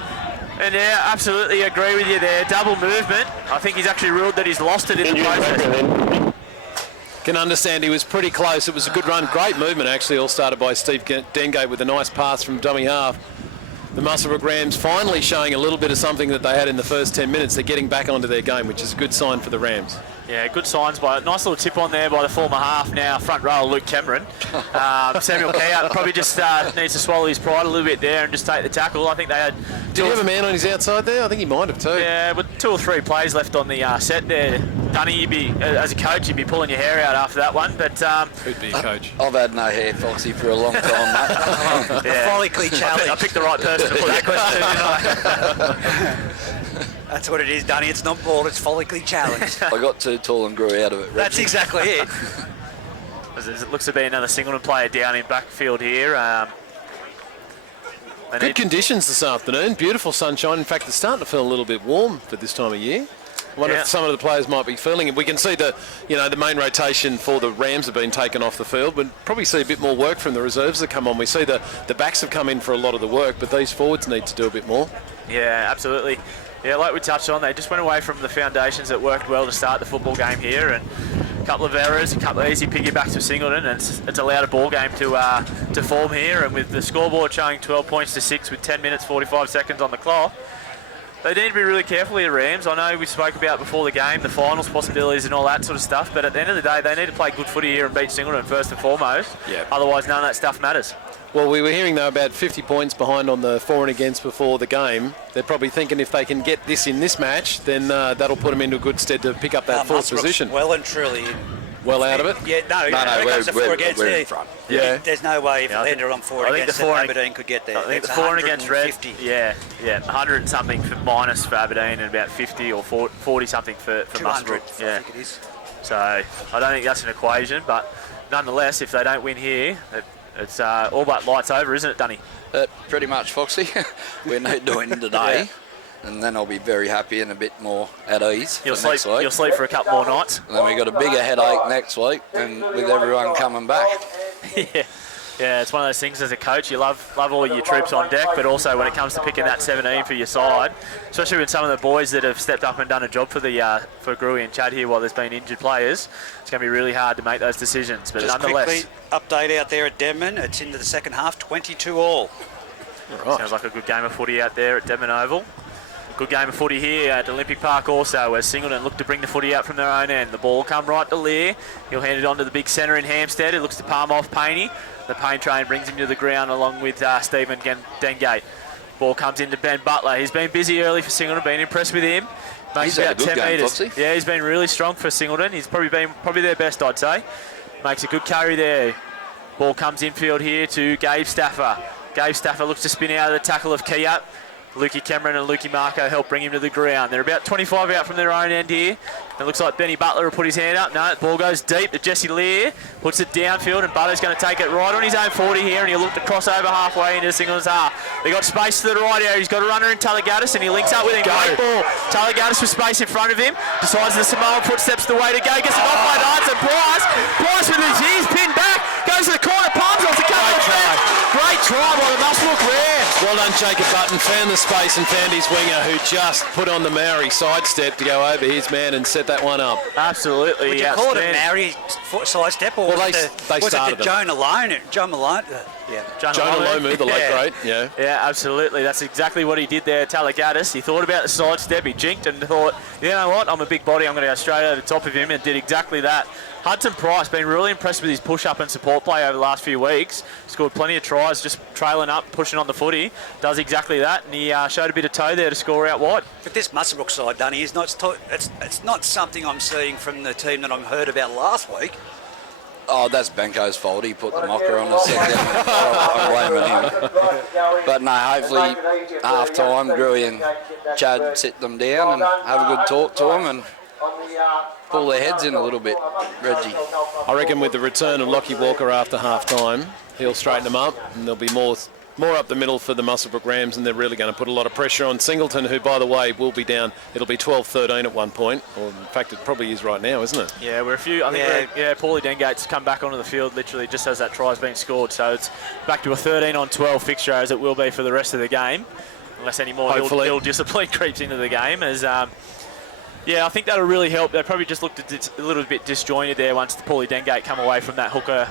And yeah, absolutely agree with you there. Double movement. I think he's actually ruled that he's lost it in the process. Can understand he was pretty close. It was a good run. Great movement, actually. All started by Steve Dengate with a nice pass from dummy half. The Muswellbrook Rams finally showing a little bit of something that they had in the first 10 minutes. They're getting back onto their game, which is a good sign for the Rams. Yeah, good signs by nice little tip on there by the former half now front row Luke Cameron. Samuel Keap probably just needs to swallow his pride a little bit there and just take the tackle. I think they had. Did he have a man on his outside there? I think he might have too. Yeah, but 2 or 3 plays left on the set there. Dunny, you'd be as a coach, you'd be pulling your hair out after that one. But who'd be a coach? I've had no hair, Foxy, for a long time, mate. Yeah. Follically challenged. I picked the right person to put that question to, didn't I? That's what it is, Dunny. It's not bald, it's follically challenged. I got too tall and grew out of it. That's exactly it. It looks to be another Singleton player down in backfield here. Good conditions this afternoon. Beautiful sunshine. In fact, it's starting to feel a little bit warm for this time of year. I wonder if some of the players might be feeling it. We can see the main rotation for the Rams have been taken off the field, but probably see a bit more work from the reserves that come on. We see the backs have come in for a lot of the work, but these forwards need to do a bit more. Yeah, absolutely. Yeah, like we touched on, they just went away from the foundations that worked well to start the football game here, and a couple of errors, a couple of easy piggybacks for Singleton, and it's allowed a ball game to form here. And with the scoreboard showing 12 points to 6 with 10 minutes 45 seconds on the clock, they need to be really careful here, Rams. I know we spoke about before the game the finals possibilities and all that sort of stuff, but at the end of the day, they need to play good footy here and beat Singleton first and foremost. Yeah. Otherwise, none of that stuff matters. Well, we were hearing, though, about 50 points behind on the for and against before the game. They're probably thinking if they can get this in this match, then that'll put them into a good stead to pick up that fourth position. Well and truly. Well out of it? Yeah, we're in front. Yeah. There's no way if they're on for and against, Aberdeen could get there. I think the for and against Red, 100 and something for minus for Aberdeen and about 50 or 40 something for Muswellbrook. Yeah. I think it is. So I don't think that's an equation, but nonetheless, if they don't win here, it's all but lights over, isn't it, Dunny? Pretty much, Foxy. We need to win today, and then I'll be very happy and a bit more at ease You'll next week. You'll sleep for a couple more nights. And then we got a bigger headache next week, and with everyone coming back. Yeah, it's one of those things as a coach, you love all your troops on deck, but also when it comes to picking that 17 for your side, especially with some of the boys that have stepped up and done a job for Gruey and Chad here while there's been injured players, it's going to be really hard to make those decisions. But just nonetheless, quickly, update out there at Denman. It's into the second half, 22 all. Right. Sounds like a good game of footy out there at Denman Oval. Good game of footy here at Olympic Park also, as Singleton look to bring the footy out from their own end. The ball will come right to Lear. He'll hand it on to the big centre in Hampstead. It looks to palm off Payne. The Payne train brings him to the ground along with Stephen Dengate. Ball comes into Ben Butler. He's been busy early for Singleton, been impressed with him. Makes He's had about a good 10 game, metres. Foxy. Yeah, he's been really strong for Singleton. He's probably their best, I'd say. Makes a good carry there. Ball comes infield here to Gabe Stafford. Gabe Stafford looks to spin out of the tackle of Keap. Lukey Cameron and Lukey Marco help bring him to the ground. They're about 25 out from their own end here. It looks like Benny Butler will put his hand up. No, the ball goes deep to Jesse Lear. Puts it downfield, and Butler's going to take it right on his own 40 here, and he'll look to cross over halfway into Singleton's half. They got space to the right here. He's got a runner in Talagatis, and he links up with him. Great ball. Talagatis with space in front of him. Decides the Samoan footsteps the way to go. Gets it off by Knights, and Bryce with his ears pinned back. Goes to the corner, palms off the cover of the fence. Great try by the Muswellbrook Rams. Well done, Jacob Button. Found the space and found his winger, who just put on the Maori sidestep to go over his man and set that one up. Absolutely. Would you call it a Maori sidestep, or Well, was they it started the them. Joe Malone? Jonah Lomu, the late great. Yeah. Yeah, absolutely. That's exactly what he did there, Talagatis. He thought about the sidestep, he jinked and thought, you know what, I'm a big body, I'm going to go straight over the top of him, and did exactly that. Hudson Price, been really impressed with his push-up and support play over the last few weeks. Scored plenty of tries, just trailing up, pushing on the footy. Does exactly that, and he showed a bit of toe there to score out wide. But this Muswellbrook side, Dunny, is not. It's not something I'm seeing from the team that I heard about last week. Oh, that's Benko's fault. He put the mocker on the second. I'm blaming him. But no, hopefully half-time, Gruey and Chad sit them down and have a good talk to them and pull their heads in a little bit, Reggie. I reckon with the return of Lockie Walker after half-time, he'll straighten them up, and there'll be more up the middle for the Muswellbrook Rams, and they're really going to put a lot of pressure on Singleton, who, by the way, will be down. It'll be 12-13 at one point, or in fact, it probably is right now, isn't it? Yeah, we're a few. I think Paulie Dengate's come back onto the field literally just as that try's been scored, so it's back to a 13-on-12 fixture, as it will be for the rest of the game, unless any more ill discipline creeps into the game. As yeah, I think that'll really help. They probably just looked a little bit disjointed there once the Paulie Dengate come away from that hooker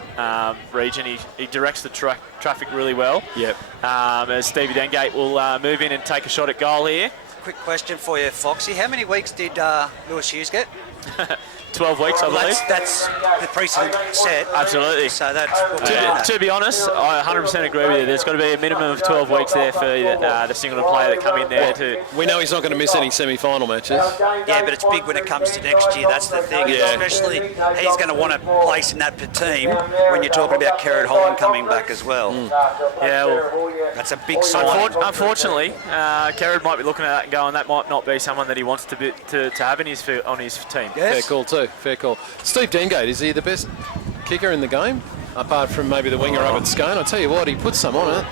region. He directs the traffic really well. Yep. As Stevie Dengate will move in and take a shot at goal here. Quick question for you, Foxy. How many weeks did Lewis Hughes get? 12 weeks, I believe. That's the precedent set. Absolutely. So that's... To be honest, I 100% agree with you. There's got to be a minimum of 12 weeks there for the Singleton player that come in there to... We know he's not going to miss any semi-final matches. Yeah, but it's big when it comes to next year. That's the thing. Yeah. Especially he's going to want to place in that team when you're talking about Kerrod Holland coming back as well. Yeah, well, that's a big sign. Unfortunately, Kerrod might be looking at that and going, that might not be someone that he wants to have on his team. Yes. Fair call too. Fair call. Steve Dengate, is he the best kicker in the game? Apart from maybe the winger up at Scone? I'll tell you what, he put some on it.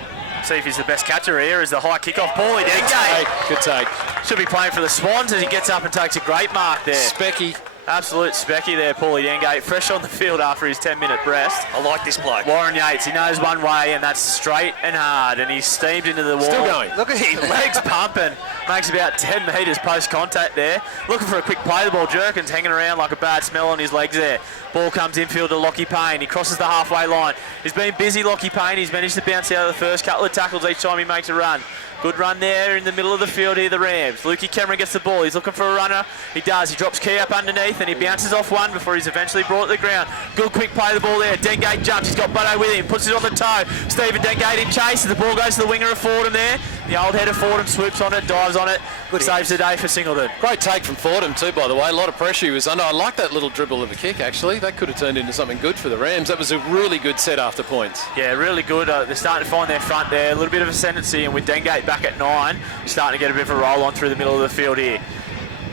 See if he's the best catcher here as the high kick-off. Paulie Dengate. Good take. Should be playing for the Swans as he gets up and takes a great mark there. Specky. Absolute specky there, Paulie Dengate. Fresh on the field after his 10-minute rest. I like this bloke. Warren Yates, he knows one way, and that's straight and hard, and he's steamed into the wall. Still going. Look at him, legs pumping. Makes about 10 metres post-contact there. Looking for a quick play the ball. Jerkins hanging around like a bad smell on his legs there. Ball comes infield to Lockie Payne. He crosses the halfway line. He's been busy, Lockie Payne. He's managed to bounce out of the first couple of tackles each time he makes a run. Good run there in the middle of the field here, the Rams. Lukey Cameron gets the ball. He's looking for a runner. He does. He drops Key up underneath and he bounces off one before he's eventually brought to the ground. Good quick play the ball there. Dengate jumps. He's got Butto with him. Puts it on the toe. Stephen Dengate in chase. The ball goes to the winger of Fordham there. The old head of Fordham swoops on it, dives on it. Good saves the day for Singleton. Great take from Fordham too, by the way. A lot of pressure he was under. I like that little dribble of a kick, actually. That could have turned into something good for the Rams. That was a really good set after points. Yeah, really good. They're starting to find their front there. A little bit of ascendancy, and with Dengate back at 9, starting to get a bit of a roll on through the middle of the field here.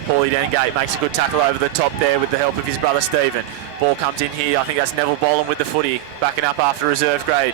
Paulie Dengate makes a good tackle over the top there with the help of his brother Stephen. Ball comes in here. I think that's Neville Boland with the footy, backing up after reserve grade.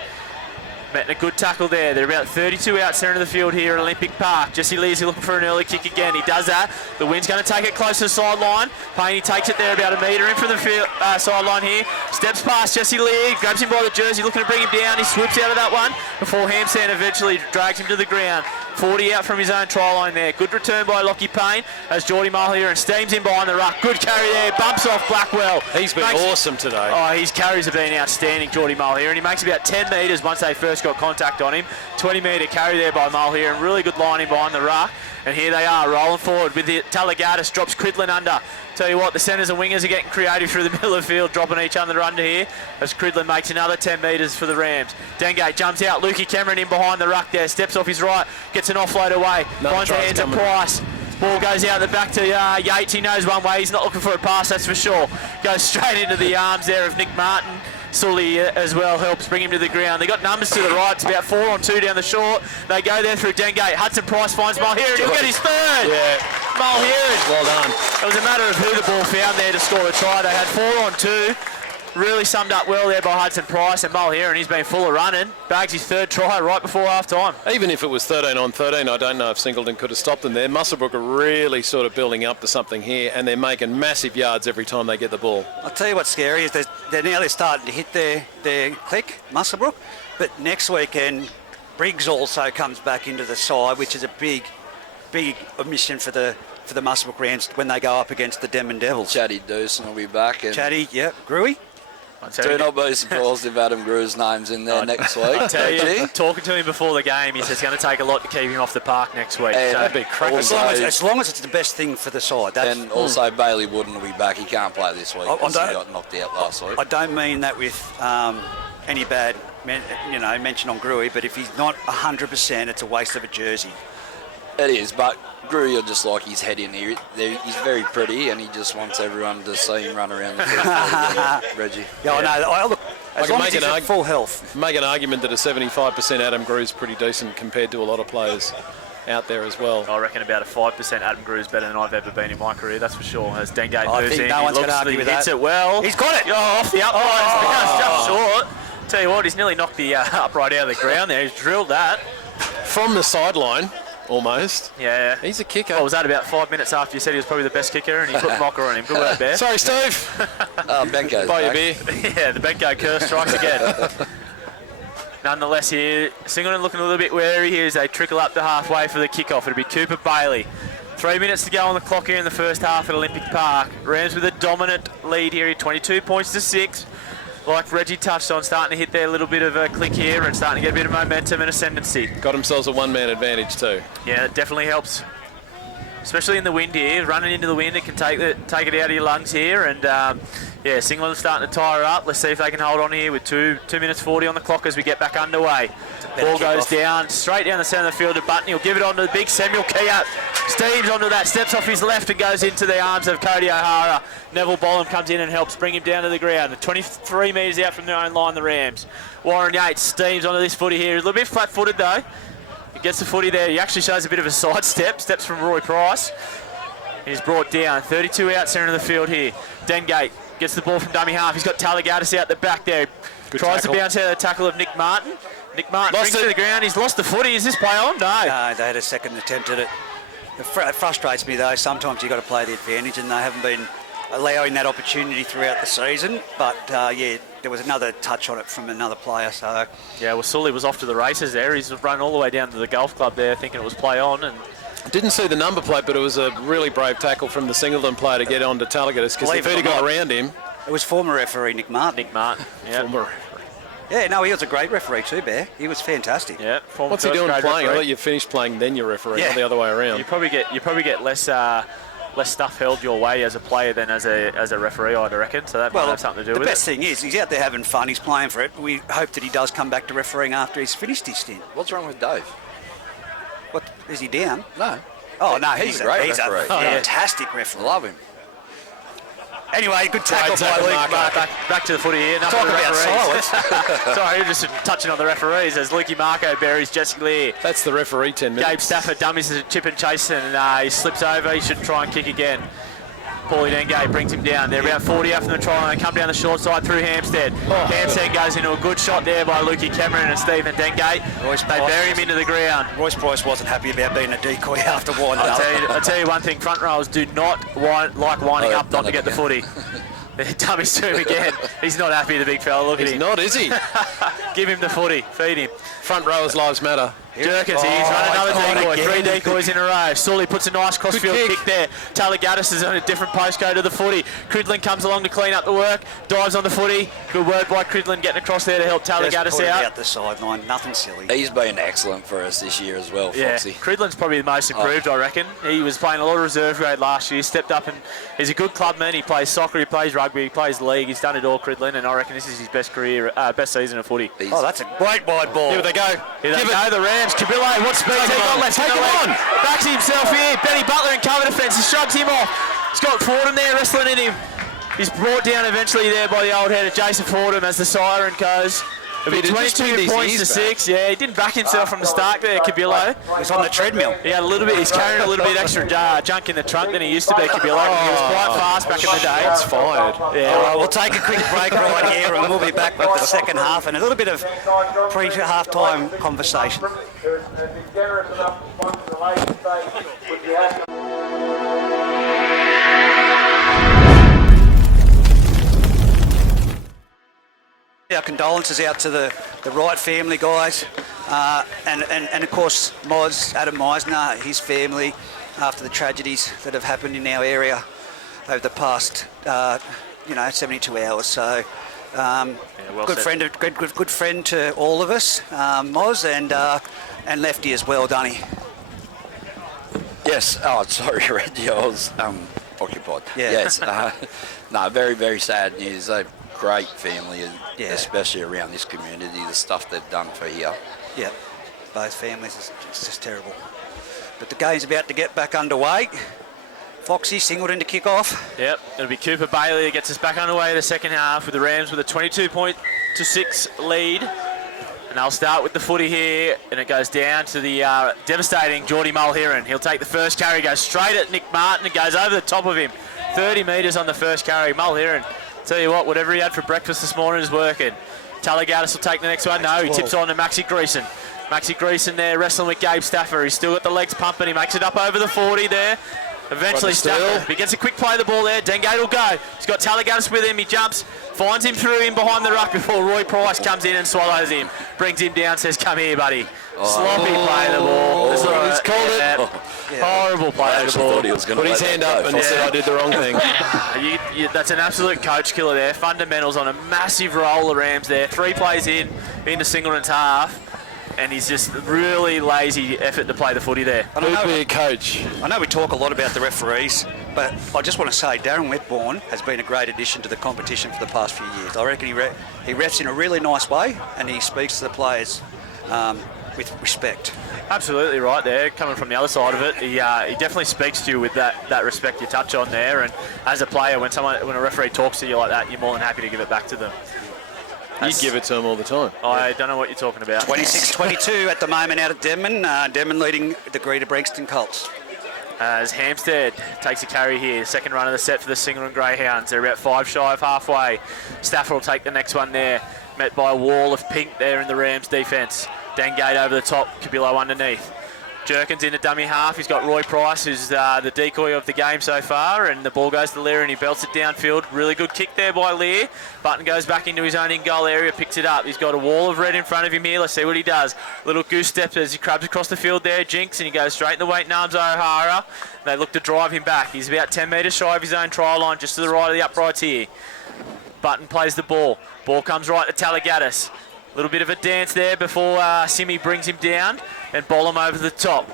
Met a good tackle there. They're about 32 out centre of the field here at Olympic Park. Jesse Leesy looking for an early kick again. He does that. The wind's going to take it close to the sideline. Payne, he takes it there about a metre in from the field, sideline here. Steps past Jesse Lee, grabs him by the jersey, looking to bring him down. He swoops out of that one before Hamstand eventually drags him to the ground. 40 out from his own try line there. Good return by Lockie Payne as Geordie Mullier and steams in behind the ruck. Good carry there. Bumps off Blackwell. He's been awesome today. Oh, his carries have been outstanding, Geordie Mullier, and he makes about 10 metres once they first got contact on him. 20-metre carry there by Mullier and really good lining behind the ruck. And here they are rolling forward with the Talagatis drops Cridlin under. Tell you what, the centres and wingers are getting creative through the middle of the field, dropping each other under here as Cridlin makes another 10 metres for the Rams. Dengate jumps out. Lukey Cameron in behind the ruck there, steps off his right, gets an offload away, finds the hands of Price. Ball goes out the back to Yates. He knows one way. He's not looking for a pass, that's for sure. Goes straight into the arms there of Nick Martin. Sully as well helps bring him to the ground. They got numbers to the right. It's about 4-on-2 down the short. They go there through Dengate. Hudson Price finds Mulheron. He'll get his third. Yeah. Mulheron. Well done. It was a matter of who the ball found there to score a try. They had 4-on-2. Really summed up well there by Hudson Price, and Mulheron, he's been full of running. Bags his third try right before half-time. Even if it was 13-on-13, I don't know if Singleton could have stopped them there. Muswellbrook are really sort of building up to something here, and they're making massive yards every time they get the ball. I'll tell you what's scary is they're now starting to hit their click, Muswellbrook, but next weekend Briggs also comes back into the side, which is a big omission for the Muswellbrook Rams when they go up against the Denman Devils. Chatty Doosan will be back. And Chatty, yep. Gruey? do not be surprised if Adam Grew's name's in there next week. I tell you, talking to him before the game, he says it's going to take a lot to keep him off the park next week. And so that'd be cracking. As long as it's the best thing for the side. And also Bailey Wooden will be back. He can't play this week because he got knocked out last week. I don't mean that with any bad mention on Gruey, but if he's not 100%, it's a waste of a jersey. It is, but Grew, you're just like his head in here. He's very pretty, and he just wants everyone to see him run around the field. Reggie. Yeah, I know. Look, as long as he's at full health. Make an argument that a 75% Adam Grew's pretty decent compared to a lot of players out there as well. I reckon about a 5% Adam Grew's better than I've ever been in my career, that's for sure. As Dengate moves in, no one's going to argue with that. Hits it well. He's got it. Off the upright. Just short. Tell you what, he's nearly knocked the upright out of the ground there. He's drilled that. From the sideline, almost. Yeah. He's a kicker. Was that about 5 minutes after you said he was probably the best kicker and he put Mocker on him? Good work, Bear. Sorry, Steve. Benko's Buy your back. beer. Yeah, the Benko curse strikes again. Nonetheless here, Singleton looking a little bit wary here as they trickle up to halfway for the kickoff. It'll be Cooper Bailey. 3 minutes to go on the clock here in the first half at Olympic Park. Rams with a dominant lead here, 22 points to 6. Like Reggie touched on, starting to hit their little bit of a click here and starting to get a bit of momentum and ascendancy. Got themselves a one-man advantage too. Yeah, it definitely helps. Especially in the wind here, running into the wind, it can take it out of your lungs here. And yeah, Singleton starting to tire up. Let's see if they can hold on here with 2 minutes 40 on the clock as we get back underway. Ball goes down, straight down the centre of the field to Button. He'll give it on to the big Samuel Keogh. Steams onto that, steps off his left and goes into the arms of Cody O'Hara. Neville Bolam comes in and helps bring him down to the ground. 23 metres out from their own line, the Rams. Warren Yates steams onto this footy here. A little bit flat-footed though. He gets the footy there. He actually shows a bit of a sidestep. Steps from Roy Price. He's brought down. 32 out centre of the field here. Dengate gets the ball from dummy half. He's got Talagatis out the back there. Tries to bounce out of the tackle of Nick Martin. Nick Martin brings it to the ground. He's lost the footy. Is this play on? No. No, they had a second attempt at it. It frustrates me though. Sometimes you've got to play the advantage, and they haven't been allowing that opportunity throughout the season. But yeah, there was another touch on it from another player. So yeah, well, Sully was off to the races there. He's run all the way down to the golf club there, thinking it was play on. And didn't see the number plate, but it was a really brave tackle from the Singleton player to get on to Talagatis because if he'd got around him. It was former referee Nick Martin. Yeah. Former referee. Yeah, no, he was a great referee too, Bear. He was fantastic. Yeah. What's he doing playing? I thought you finished playing, then you referee, not the other way around. You probably get less stuff held your way as a player than as a referee, I'd reckon. So that might have something to do with it. The best thing is he's out there having fun. He's playing for it. We hope that he does come back to refereeing after he's finished his stint. What's wrong with Dave? What, is he down? No. Oh no, he's a great referee. He's a fantastic referee. Love him. Anyway, good tackle by Luke. Back to the footy here. Talk about silence. Sorry, you're just touching on the referees as Lukey Marco buries Jesse Lear. That's the referee 10 minutes. Gabe Stafford dummies a chip and chase and he slips over. He should try and kick again. Paulie Dengate brings him down. They're about 40 out from the try line. They come down the short side through Hampstead. Hampstead goes into a good shot there by Lukey Cameron and Stephen Dengate. They bury him into the ground. Royce Price wasn't happy about being a decoy after winding up. I'll tell you one thing, front rowers do not like winding up not to get the footy. Dummies to him again. He's not happy, the big fella. Look at him. He's not, is he? Give him the footy. Feed him. Front rowers' lives matter. Jerkins, he's run another decoy. 3 decoys in a row. Sully puts a nice crossfield kick there. Talagatis is on a different postcode of the footy. Cridlin comes along to clean up the work. Dives on the footy. Good work by Cridlin getting across there to help Talagatis out the sideline. Nothing silly. He's been excellent for us this year as well, Foxy. Yeah, Cridlin's probably the most improved, I reckon. He was playing a lot of reserve grade last year. Stepped up and he's a good clubman. He plays soccer, he plays rugby, he plays league. He's done it all, Cridlin, and I reckon this is his best season of footy. That's a great wide ball. Here they go. Here they go, the Rams. Cabrillo, what speed he got left in the leg. Backs himself here. Benny Butler in cover defence. He shrugs him off. Scott Fordham there wrestling in him. He's brought down eventually there by the old head of Jason Fordham as the siren goes. It'll be 22 points to 6. Yeah, he didn't back himself from the start there, Cabillo. He's on the treadmill. He had a little bit. He's carrying a little bit extra junk in the trunk than he used to be, Cabillo. He was quite fast back in the day. It's fired. Yeah. All right, we'll take a quick break right here, and we'll be back with the second half and a little bit of pre-half-time conversation. Our condolences out to the Wright family, guys. And of course, Adam Meisner, his family, after the tragedies that have happened in our area over the past, 72 hours. So, good friend to all of us, Moz, and Lefty as well, Dunny. Yes. Oh, sorry, Reggie. I was occupied. Yeah. Yes. No, very, very sad news. They're a great family, especially around this community, the stuff they've done for here. Yeah, both families. It's just terrible. But the game's about to get back underway. Foxy, Singleton to kick off. Yep, it'll be Cooper Bailey that gets us back underway in the second half with the Rams with a 22-6 lead. And they'll start with the footy here, and it goes down to the devastating Geordie Mulheron. He'll take the first carry, goes straight at Nick Martin, and goes over the top of him. 30 metres on the first carry. Mulheron, tell you what, whatever he had for breakfast this morning is working. Talagatis will take the next one. No, he tips on to Maxi Greason. Maxi Greason there wrestling with Gabe Stafford. He's still got the legs pumping. He makes it up over the 40 there. Eventually Stafford, he gets a quick play of the ball there. Dengate will go. He's got Talagatis with him. He jumps, finds him through him behind the ruck before Roy Price comes in and swallows him. Brings him down, says, come here, buddy. Sloppy play of the ball. He's called it. Horrible play of the ball. He was going to Put his hand up and said, I did the wrong thing. That's an absolute coach killer there. Fundamentals on a massive roll, the Rams there. 3 plays into Singleton's half. And he's just really lazy effort to play the footy there. Who'd be a coach? I know we talk a lot about the referees, but I just want to say Darren Wetbourne has been a great addition to the competition for the past few years. I reckon he refs in a really nice way, and he speaks to the players with respect. Absolutely right there. Coming from the other side of it, he definitely speaks to you with that respect you touch on there. And as a player, when a referee talks to you like that, you're more than happy to give it back to them. You'd give it to him all the time. I don't know what you're talking about. 26-22 at the moment out of Denman. Denman leading the Greater Branxton Colts. As Hampstead takes a carry here. Second run of the set for the Singleton Greyhounds. They're about 5 shy of halfway. Stafford will take the next one there. Met by a wall of pink there in the Rams defence. Dengate over the top. Cabillo underneath. Jerkins in a dummy half. He's got Roy Price, who's the decoy of the game so far, and the ball goes to Lear and he belts it downfield. Really good kick there by Lear. Button goes back into his own in-goal area, picks it up. He's got a wall of red in front of him here. Let's see what he does. Little goose steps as he crabs across the field there, Jinx, and he goes straight in the weight and arms O'Hara. They look to drive him back. He's about 10 metres shy of his own try line, just to the right of the uprights here. Button plays the ball. Ball comes right to Talagatis. A little bit of a dance there before Simi brings him down and bowl him over the top.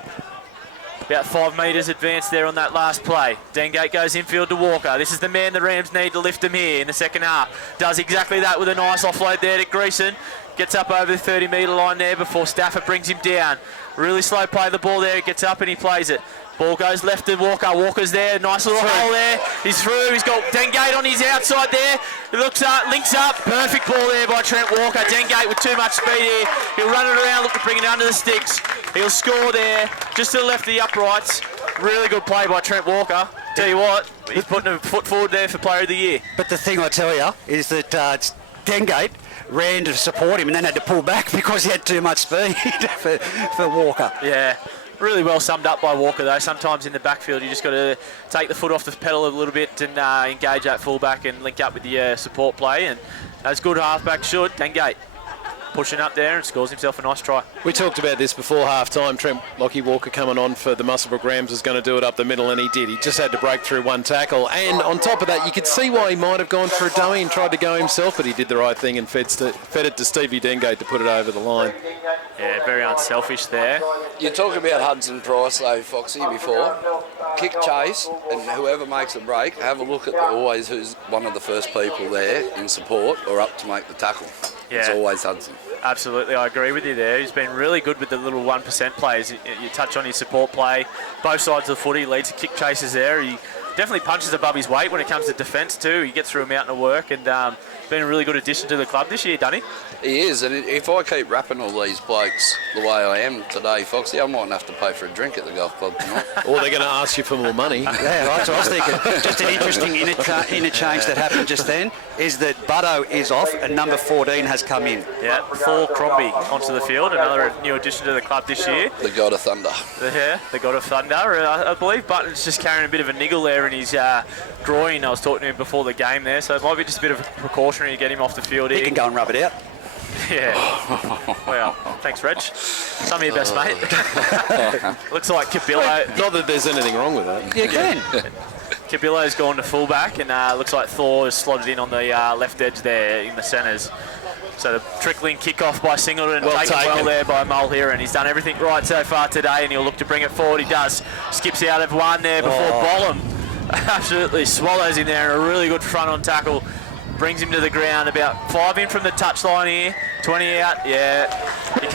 About 5 metres advanced there on that last play. Dengate goes infield to Walker. This is the man the Rams need to lift him here in the second half. Does exactly that with a nice offload there to Greason. Gets up over the 30-metre line there before Stafford brings him down. Really slow play of the ball there. He gets up and he plays it. Ball goes left to Walker. Walker's there. Nice little hole there. He's through. He's got Dengate on his outside there. He looks up, links up. Perfect ball there by Trent Walker. Dengate with too much speed here. He'll run it around, look to bring it under the sticks. He'll score there, just to the left of the uprights. Really good play by Trent Walker. Tell you what, he's putting a foot forward there for Player of the Year. But the thing I tell you is that Dengate ran to support him and then had to pull back because he had too much speed for Walker. Yeah. Really well summed up by Walker though. Sometimes in the backfield you just got to take the foot off the pedal a little bit and engage that fullback and link up with the support play, and as good halfback should. Dengate pushing up there and scores himself a nice try. We talked about this before half-time. Trent Lockie Walker coming on for the Muswellbrook Rams was going to do it up the middle, and he did. He just had to break through one tackle. And on top of that, you could see why he might have gone for a dummy and tried to go himself, but he did the right thing and fed it to Stevie Dengate to put it over the line. Yeah, very unselfish there. You talk about Hudson Price, though, Foxy, before. Kick chase, and whoever makes a break, have a look at always who's one of the first people there in support or up to make the tackle. Yeah. It's always Hudson. Absolutely, I agree with you there. He's been really good with the little 1% plays. You touch on his support play. Both sides of the footy, leads to kick chases there. He definitely punches above his weight when it comes to defence too. He gets through a mountain of work, and been a really good addition to the club this year, doesn't he? He is, and if I keep rapping all these blokes the way I am today, Foxy, I might have to pay for a drink at the golf club tonight. Or they're going to ask you for more money. Yeah, that's what I was thinking. Just an interesting interchange that happened just then is that Butto is off and number 14 has come in. Yeah, Paul Crombie onto the field, another new addition to the club this year. The God of Thunder. Yeah, the God of Thunder. I believe Button's just carrying a bit of a niggle there in his groin. I was talking to him before the game there, so it might be just a bit of a precautionary to get him off the field here. He can go and rub it out. Yeah. Well, thanks, Reg. Some of your best, mate. Looks like Cabillo. Not that there's anything wrong with that. You can. Cabillo's gone to fullback, and looks like Thor is slotted in on the left edge there in the centres. So the trickling kick-off by Singleton, taken well there by Mulher, and he's done everything right so far today, and he'll look to bring it forward. He does. Skips out of one there before Bollum absolutely swallows him there, and a really good front-on tackle. Brings him to the ground, about 5 in from the touchline here, 20 out, yeah. You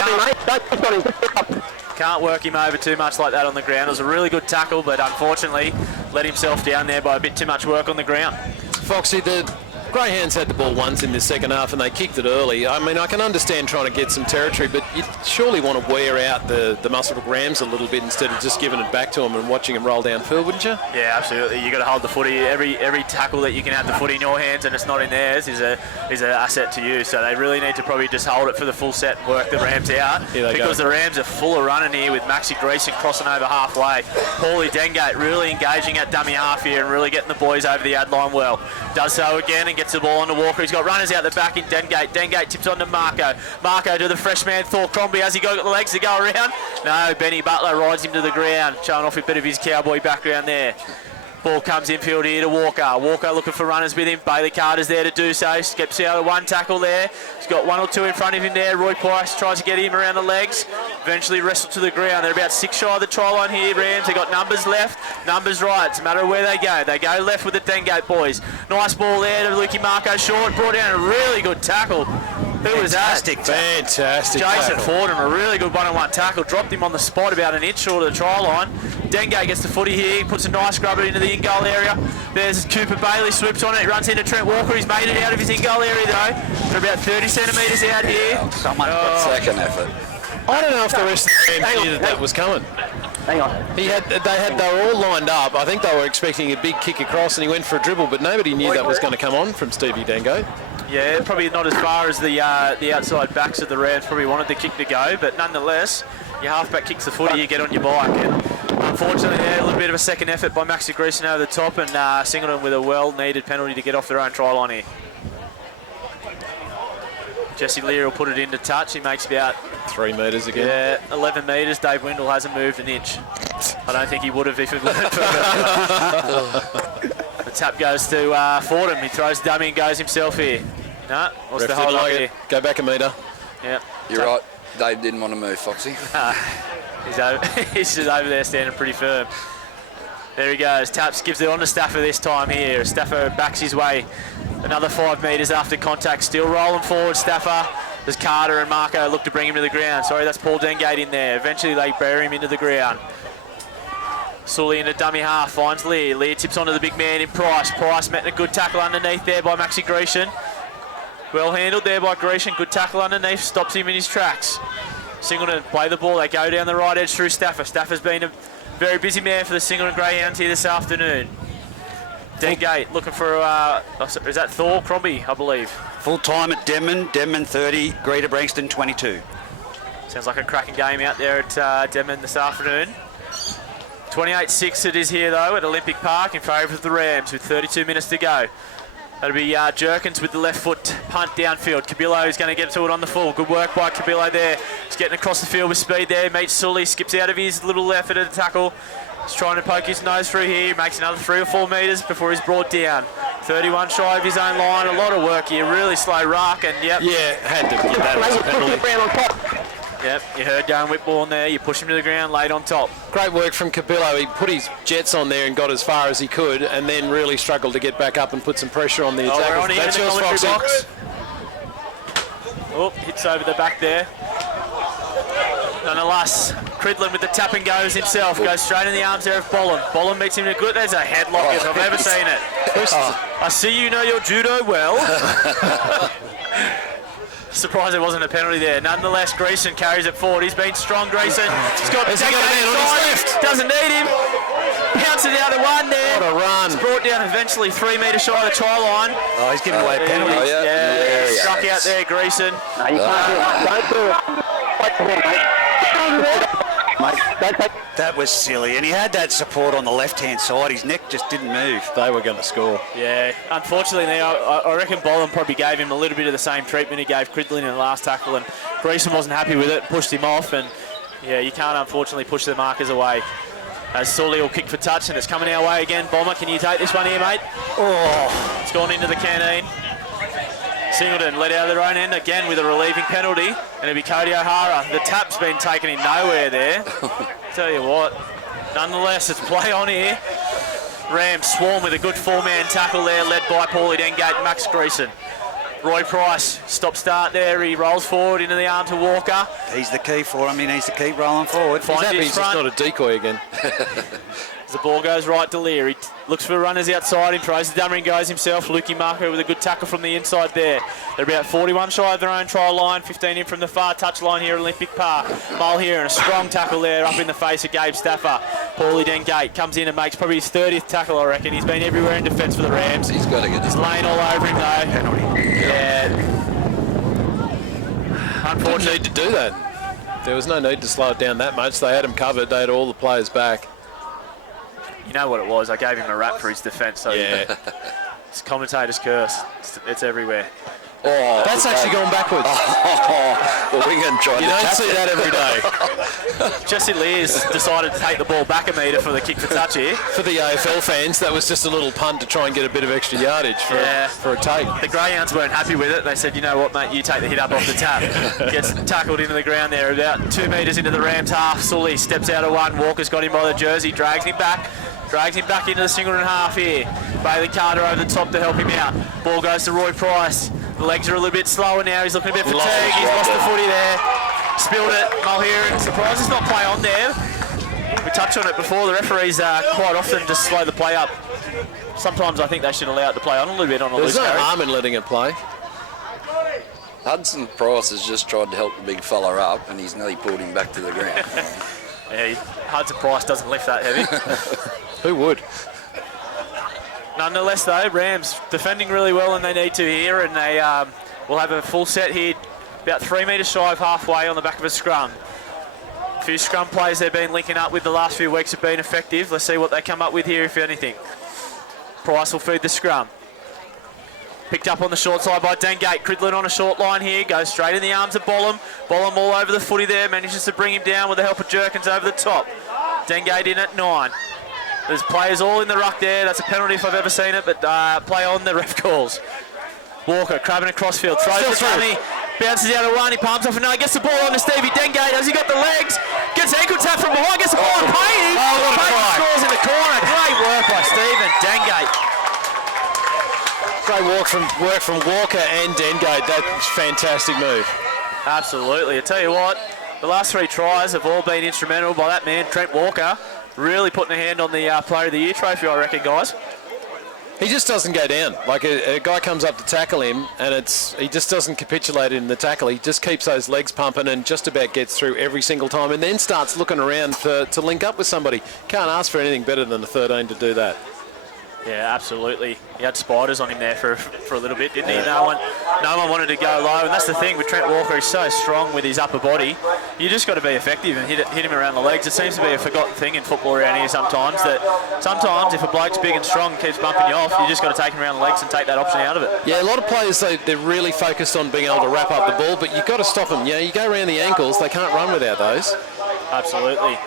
can't work him over too much like that on the ground. It was a really good tackle, but unfortunately let himself down there by a bit too much work on the ground. Foxy, the Greyhounds had the ball once in the second half and they kicked it early. I mean, I can understand trying to get some territory, but you surely want to wear out the Muswellbrook Rams a little bit instead of just giving it back to them and watching them roll downfield, wouldn't you? Yeah, absolutely. You've got to hold the footy. Every tackle that you can have the footy in your hands and it's not in theirs is an asset to you. So they really need to probably just hold it for the full set and work the Rams out, because the Rams are full of running here with Maxi Greason crossing over halfway. Paulie Dengate really engaging at dummy half here and really getting the boys over the ad line well. Does so again and gets the ball on to Walker. He's got runners out the back in Dengate. Dengate tips on to Marco. Marco to the fresh man Thor Crombie. Has he got the legs to go around? No, Benny Butler rides him to the ground, showing off a bit of his cowboy background there. Ball comes infield here to Walker. Walker looking for runners with him. Bailey Carter's there to do so. Skips out of one tackle there. He's got one or two in front of him there. Roy Price tries to get him around the legs. Eventually wrestled to the ground. They're about 6 shy of the try line here, Rams. They've got numbers left, numbers right. It's a matter of where they go. They go left with the Dengate boys. Nice ball there to Lukey Marco short. Brought down a really good tackle. Who was that? Fantastic Jason tackle. Fordham, a really good one-on-one tackle. Dropped him on the spot about an inch short of the try line. Dengate gets the footy here. He puts a nice grubber into the in-goal area. There's Cooper Bailey, swoops on it. He runs into Trent Walker. He's made it out of his in-goal area though. They're about 30 centimetres out here. Second effort. I don't know if the rest of the Rams knew that was coming. Hang on. They were all lined up. I think they were expecting a big kick across and he went for a dribble, but nobody knew that was going to come on from Stevie Dengate. Yeah, probably not as far as the outside backs of the Rams probably wanted the kick to go, but nonetheless, your halfback kicks the footy, you get on your bike. And unfortunately, a little bit of a second effort by Maxi Greason over the top, and Singleton with a well-needed penalty to get off their own try line here. Jesse Lear will put it into touch. He makes about 3 metres again. Yeah, 11 metres. Dave Windle hasn't moved an inch. I don't think he would have if it went further. The tap goes to Fordham. He throws dummy and goes himself here. No, what's the hold up here? Go back a metre. Yeah. You're right. Dave didn't want to move, Foxy. He's just over there standing pretty firm. There he goes. Taps gives it on to Stafford this time here. Stafford backs his way another 5 metres after contact. Still rolling forward, Stafford. There's Carter and Marco look to bring him to the ground. Sorry, that's Paul Dengate in there. Eventually they bury him into the ground. Sully in a dummy half, finds Lear. Lear tips onto the big man in Price. Price met a good tackle underneath there by Maxi Greason. Well handled there by Greason. Good tackle underneath, stops him in his tracks. Singleton play the ball. They go down the right edge through Stafford. Stafford's been a very busy man for the Singleton Greyhounds here this afternoon. Dengate looking for, is that Thor Crombie, I believe? Full time at Denman. Denman 30, Greater Branxton 22. Sounds like a cracking game out there at Denman this afternoon. 28-6 it is here though at Olympic Park in favour of the Rams with 32 minutes to go. That'll be Jerkins with the left foot punt downfield. Cabillo is going to get to it on the full. Good work by Cabillo there. He's getting across the field with speed there. Meets Sully, skips out of his little effort at the tackle. He's trying to poke his nose through here. Makes another 3 or 4 metres before he's brought down. 31 shy of his own line. A lot of work here. Really slow ruck and yep. Yeah, had to get that as a penalty. Yep, you heard going Whitbourne there. You push him to the ground, laid on top. Great work from Cabillo. He put his jets on there and got as far as he could and then really struggled to get back up and put some pressure on the attackers. We're on here in the commentary box. Oh, hits over the back there. Nonetheless, Cridlin with the tap and goes himself. Goes straight in the arms there of Bollum. Bollum meets him in a good. There's a headlock if I've ever seen it. I see you know your judo well. Surprised there wasn't a penalty there. Nonetheless, Greason carries it forward. He's been strong, Greason. He's got Has he got a man on his left? Doesn't need him. Pounces out of one there. What a run. It's brought down eventually 3 metres shy of the try line. Oh, he's giving away a penalty. Yeah, struck out there, Greason. No, you can't do it. Don't do it. Wait for him, mate. mate. That was silly, and he had that support on the left-hand side. His neck just didn't move. They were going to score. Yeah, unfortunately, I reckon Boland probably gave him a little bit of the same treatment he gave Cridlin in the last tackle, and Greason wasn't happy with it, pushed him off, and yeah, you can't unfortunately push the markers away. As Sully will kick for touch, and it's coming our way again. Bomber, can you take this one here, mate? Oh, it's gone into the canteen. Singleton led out of their own end again with a relieving penalty, and it'll be Cody O'Hara. The tap's been taken in nowhere there. Tell you what, nonetheless, it's play on here. Rams swarm with a good four-man tackle there, led by Paulie Dengate, Max Greason. Roy Price, stop-start there. He rolls forward into the arms of Walker. He's the key for him. He needs to keep rolling forward. He's happy he's just not a decoy again. As the ball goes right to Lear, he looks for runners outside him, tries the dummy and goes himself. Lukey Marco with a good tackle from the inside there. They're about 41 shy of their own try line, 15 in from the far touch line here at Olympic Park. Mull here and a strong tackle there up in the face of Gabe Stafford. Paulie Dengate comes in and makes probably his 30th tackle, I reckon. He's been everywhere in defence for the Rams. He's got to get He's laying all over him though. Penalty. Yeah. Didn't need to do that. There was no need to slow it down that much. They had him covered. They had all the players back. You know what it was? I gave him a rap for his defence. So Yeah. it's commentator's curse. It's everywhere. Oh, That's actually gone backwards. the winger tried You to don't tap see it. that every day. Jesse Lears decided to take the ball back a metre for the kick for touch here. For the AFL fans, that was just a little punt to try and get a bit of extra yardage for, Yeah. for a take. The Greyhounds weren't happy with it. They said, you know what, mate, you take the hit up off the tap. Gets tackled into the ground there, about 2 metres into the Rams half. Sully steps out of one. Walker's got him by the jersey, drags him back into the Singleton half here. Bailey Carter over the top to help him out. Ball goes to Roy Price. The legs are a little bit slower now. He's looking a bit fatigued. He's lost the footy there. Spilled it. Mulheron, surprised it's not play on there. We touched on it before. The referees quite often just slow the play up. Sometimes I think they should allow it to play on a little bit on a There's loose no carry. harm in letting it play. Hudson Price has just tried to help the big fella up, and he's nearly pulled him back to the ground. Yeah, Hudson Price doesn't lift that heavy. Who would? Nonetheless, though, Rams defending really well when they need to here, and they will have a full set here, about 3 metres shy of halfway on the back of a scrum. A few scrum plays they've been linking up with the last few weeks have been effective. Let's see what they come up with here, if anything. Price will feed the scrum. Picked up on the short side by Dengate. Cridlin on a short line here, goes straight in the arms of Bollum. Bollum all over the footy there, manages to bring him down with the help of Jerkins over the top. Dengate in at 9. There's players all in the ruck there. That's a penalty if I've ever seen it, but play on, the ref calls. Walker crabbing across field, throws the dummy, bounces out of one, he palms off another, gets the ball on to Stevie Dengate. Has he got the legs? Gets ankle tap from behind, gets the ball on Payne. Payne scores in the corner. Great work by Stephen Dengate. Great work from Walker and Dengate. That's a fantastic move. Absolutely. I tell you what, the last 3 tries have all been instrumental by that man, Trent Walker. Really putting a hand on the Player of the Year trophy, I reckon, guys. He just doesn't go down. Like a guy comes up to tackle him, and he just doesn't capitulate in the tackle. He just keeps those legs pumping and just about gets through every single time, and then starts looking around to link up with somebody. Can't ask for anything better than a 13 to do that. Yeah, absolutely. He had spiders on him there for a little bit, didn't he? No one wanted to go low, and that's the thing with Trent Walker. He's so strong with his upper body. You just got to be effective and hit him around the legs. It seems to be a forgotten thing in football around here sometimes, that sometimes if a bloke's big and strong and keeps bumping you off, you just got to take him around the legs and take that option out of it. Yeah, a lot of players, they're really focused on being able to wrap up the ball, but you've got to stop them. You know, you go around the ankles, they can't run without those. Absolutely.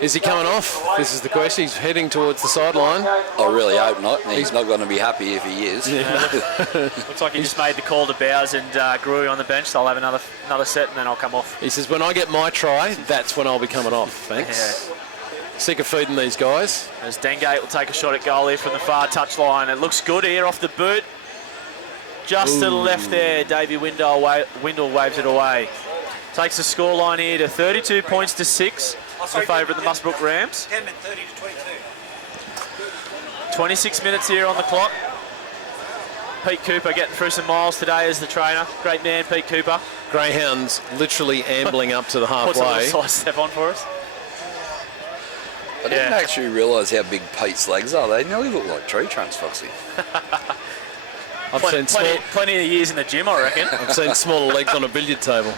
Is he coming off? This is the question. He's heading towards the sideline. I really hope not. He's not going to be happy if he is. Looks like he just made the call to Bowers and Gruey on the bench. So I'll have another set and then I'll come off. He says, when I get my try, that's when I'll be coming off. Thanks. Yeah. Sick of feeding these guys. As Dengate will take a shot at goal here from the far touch line. It looks good here off the boot. Just to the left there, Davey Windle waves it away. Takes the scoreline here to 32 points to 6. In favour of the Muswellbrook Rams. 10 minutes, 30 to 22. 26 minutes here on the clock. Pete Cooper getting through some miles today as the trainer. Great man, Pete Cooper. Greyhounds literally ambling up to the Puts a halfway. little side step on for us. I didn't actually realise how big Pete's legs are. They nearly look like tree trunks, Foxy. I've seen plenty of years in the gym, I reckon. I've seen smaller legs on a billiard table.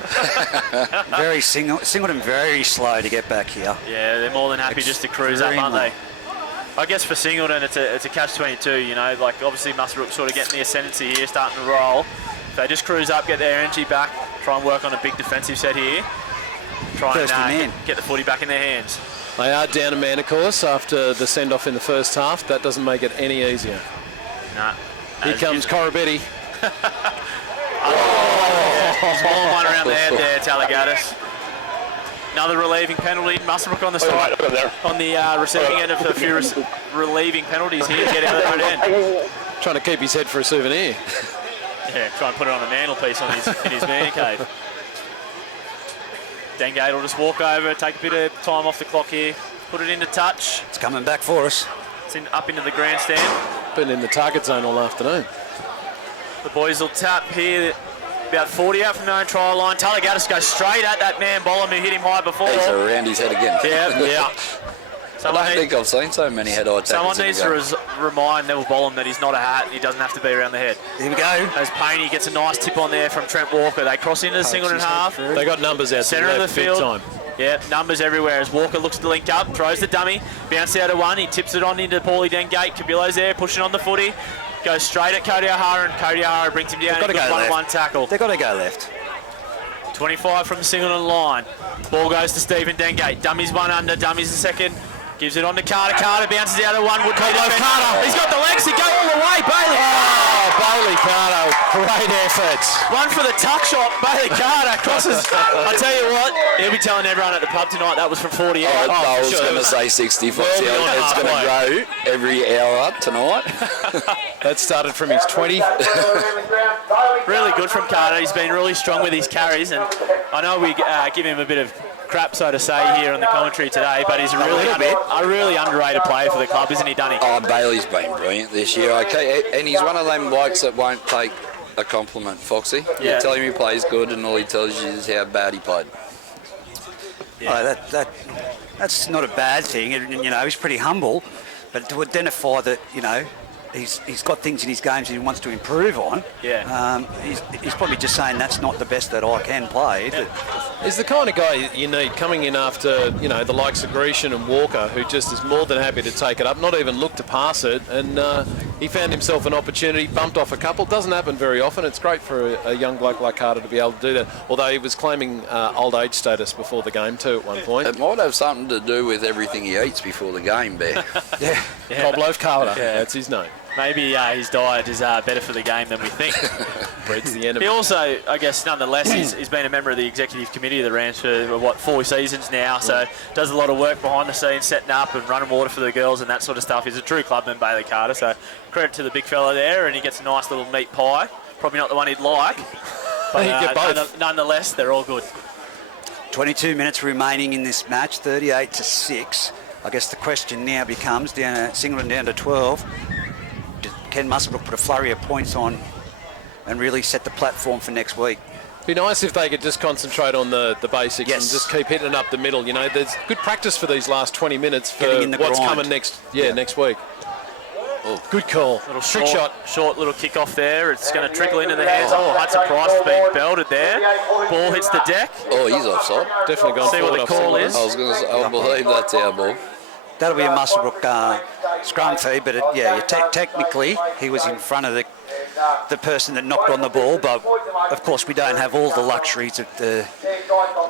Singleton very slow to get back here. Yeah, they're more than happy just to cruise up, aren't they? I guess for Singleton, it's a catch-22, you know, like obviously Muswellbrook sort of getting the ascendancy here, starting to roll. If they just cruise up, get their energy back, try and work on a big defensive set here, try and get the footy back in their hands. They are down a man, of course, after the send-off in the first half. That doesn't make it any easier. Nah. Here comes Corabetti. Small one around the head there, Talagatis. Another relieving penalty. Muswellbrook on the side, on the receiving end of a few relieving penalties here. Get out of the right end. Trying to keep his head for a souvenir. Yeah, try and put it on a mantelpiece in his man cave. Dengate will just walk over, take a bit of time off the clock here, put it into touch. It's coming back for us. It's up into the grandstand. Been in the target zone all afternoon. The boys will tap here. About 40 out from their own try line. Talagatis goes straight at that man Bolam who hit him high before. He's around his head again. Yeah. I don't think I've seen so many head-eye tackles. Someone needs to remind Neville Bolam that he's not a hat and he doesn't have to be around the head. Here we go. As Payne gets a nice tip on there from Trent Walker. They cross into the Singleton half. They got numbers out Centre of the field. Time. Yeah, numbers everywhere as Walker looks to link up, throws the dummy, bounce out of one. He tips it on into Paulie Dengate. Cabillo's there, pushing on the footy. Goes straight at Cody O'Hara, and Cody O'Hara brings him down. They've got to go left. 1-1 tackle. They've got to go left. 25 from the Singleton line. Ball goes to Stephen Dengate. Dummies one under, dummies a second. Gives it on to Carter. Carter bounces out of one. Carter. He's got the legs to go all the way. Bailey. Oh, Bailey Carter. Great effort. One for the tuck shot. Bailey Carter crosses. I tell you what, he'll be telling everyone at the pub tonight that was from 40 out. I was going to say 60. It's going to grow every hour tonight. That started from his 20. Really good from Carter. He's been really strong with his carries, and I know we give him a bit of crap, so to say, here on the commentary today, but he's a really underrated player for the club, isn't he, Dunny? Oh, Bailey's been brilliant this year. Okay, and he's one of them blokes that won't take a compliment, Foxy. Yeah. You tell him he plays good, and all he tells you is how bad he played. Yeah. Oh, that's not a bad thing. You know, he's pretty humble, but to identify that, you know, he's got things in his games that he wants to improve on. Yeah. He's probably just saying that's not the best that I can play. Yeah. He's the kind of guy you need coming in after, you know, the likes of Grecian and Walker, who just is more than happy to take it up, not even look to pass it. And he found himself an opportunity, bumped off a couple. Doesn't happen very often. It's great for a young bloke like Carter to be able to do that. Although he was claiming old age status before the game too at one point. It might have something to do with everything he eats before the game, Bear. Yeah. Cob Loaf Carter. Yeah, that's his name. Maybe his diet is better for the game than we think. Breed's the enemy. He also, I guess, nonetheless, he's been a member of the executive committee of the Rams for, 4 seasons now, so does a lot of work behind the scenes, setting up and running water for the girls and that sort of stuff. He's a true clubman, Bailey Carter, so credit to the big fella there, and he gets a nice little meat pie. Probably not the one he'd like, but get both. Nonetheless, they're all good. 22 minutes remaining in this match, 38-6. I guess the question now becomes, Singleton down to 12, can Muswellbrook put a flurry of points on and really set the platform for next week? Be nice if they could just concentrate on the basics. Yes. And just keep hitting it up the middle. You know, there's good practice for these last 20 minutes for what's coming next. Next week. Oh, good call. Little trick shot. Short little kick off there. It's going to trickle into the hands. Oh, Hudson Price has been belted there. Ball hits the deck. Oh, he's offside. Definitely gone See what the call is. I was going to say, I believe that's our ball. That'll be a Muswellbrook scrum feed, but technically he was in front of the person that knocked on the ball, but of course we don't have all the luxuries of the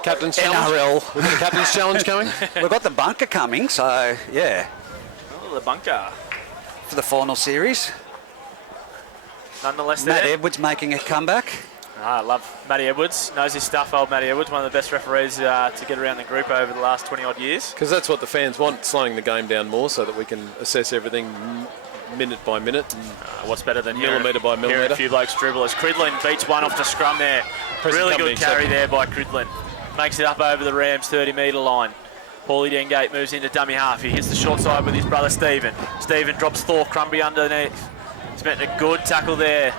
Captain's NRL. Challenge. We've got the Captain's Challenge coming. We've got the bunker coming, so yeah. Oh, the bunker. For the final series. Nonetheless, Matt there. Edwards making a comeback. I love Matty Edwards. Knows his stuff, old Matty Edwards. One of the best referees to get around the group over the last 20-odd years. Because that's what the fans want, slowing the game down more so that we can assess everything minute by minute. And what's better than millimetre by millimetre? Hearing a few blokes dribble as Cridlin beats one off the scrum there. Really good carry there by Cridlin. Makes it up over the Rams 30-metre line. Paulie Dengate moves into dummy half. He hits the short side with his brother Stephen. Stephen drops Thor Crumbie underneath. He's making a good tackle there.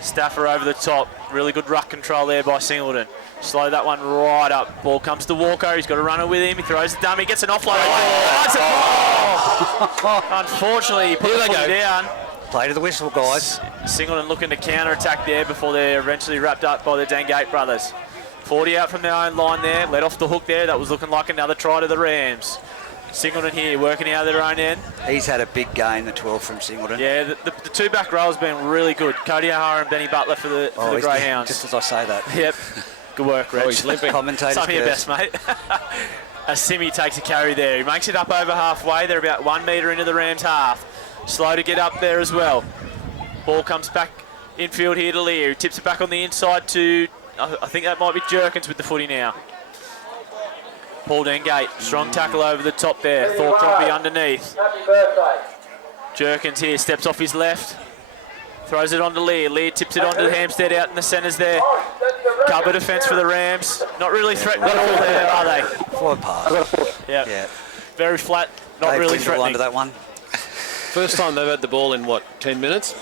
Stafford over the top. Really good ruck control there by Singleton. Slow that one right up. Ball comes to Walker. He's got a runner with him. He throws the dummy, gets an offload. Unfortunately, he put the footy down. Play to the whistle, guys. Singleton looking to counter-attack there before they're eventually wrapped up by the Dengate brothers. 40 out from their own line there, let off the hook there. That was looking like another try to the Rams. Singleton here working out of their own end. He's had a big game, the 12 from Singleton. Yeah, the two back row has been really good. Cody O'Hara and Benny Butler for the Greyhounds. Just as I say that. Yep. Good work, Reg. He's limping. Commentators Some of your best, mate. As Simi takes a carry there. He makes it up over halfway. They're about 1 metre into the Rams' half. Slow to get up there as well. Ball comes back infield here to Lear. He tips it back on the inside to, I think that might be Jerkins with the footy now. Paul Dengate, strong tackle over the top there. Thorpe Croppy underneath. Jerkins here, steps off his left. Throws it on to Lear. Lear tips it on to Hampstead out in the centres there. Cover defence for the Rams. Not really threatening at all there, are they? Forward pass. Yep. Yeah. Very flat, not They've really been threatening. under that one. First time they've had the ball in, 10 minutes?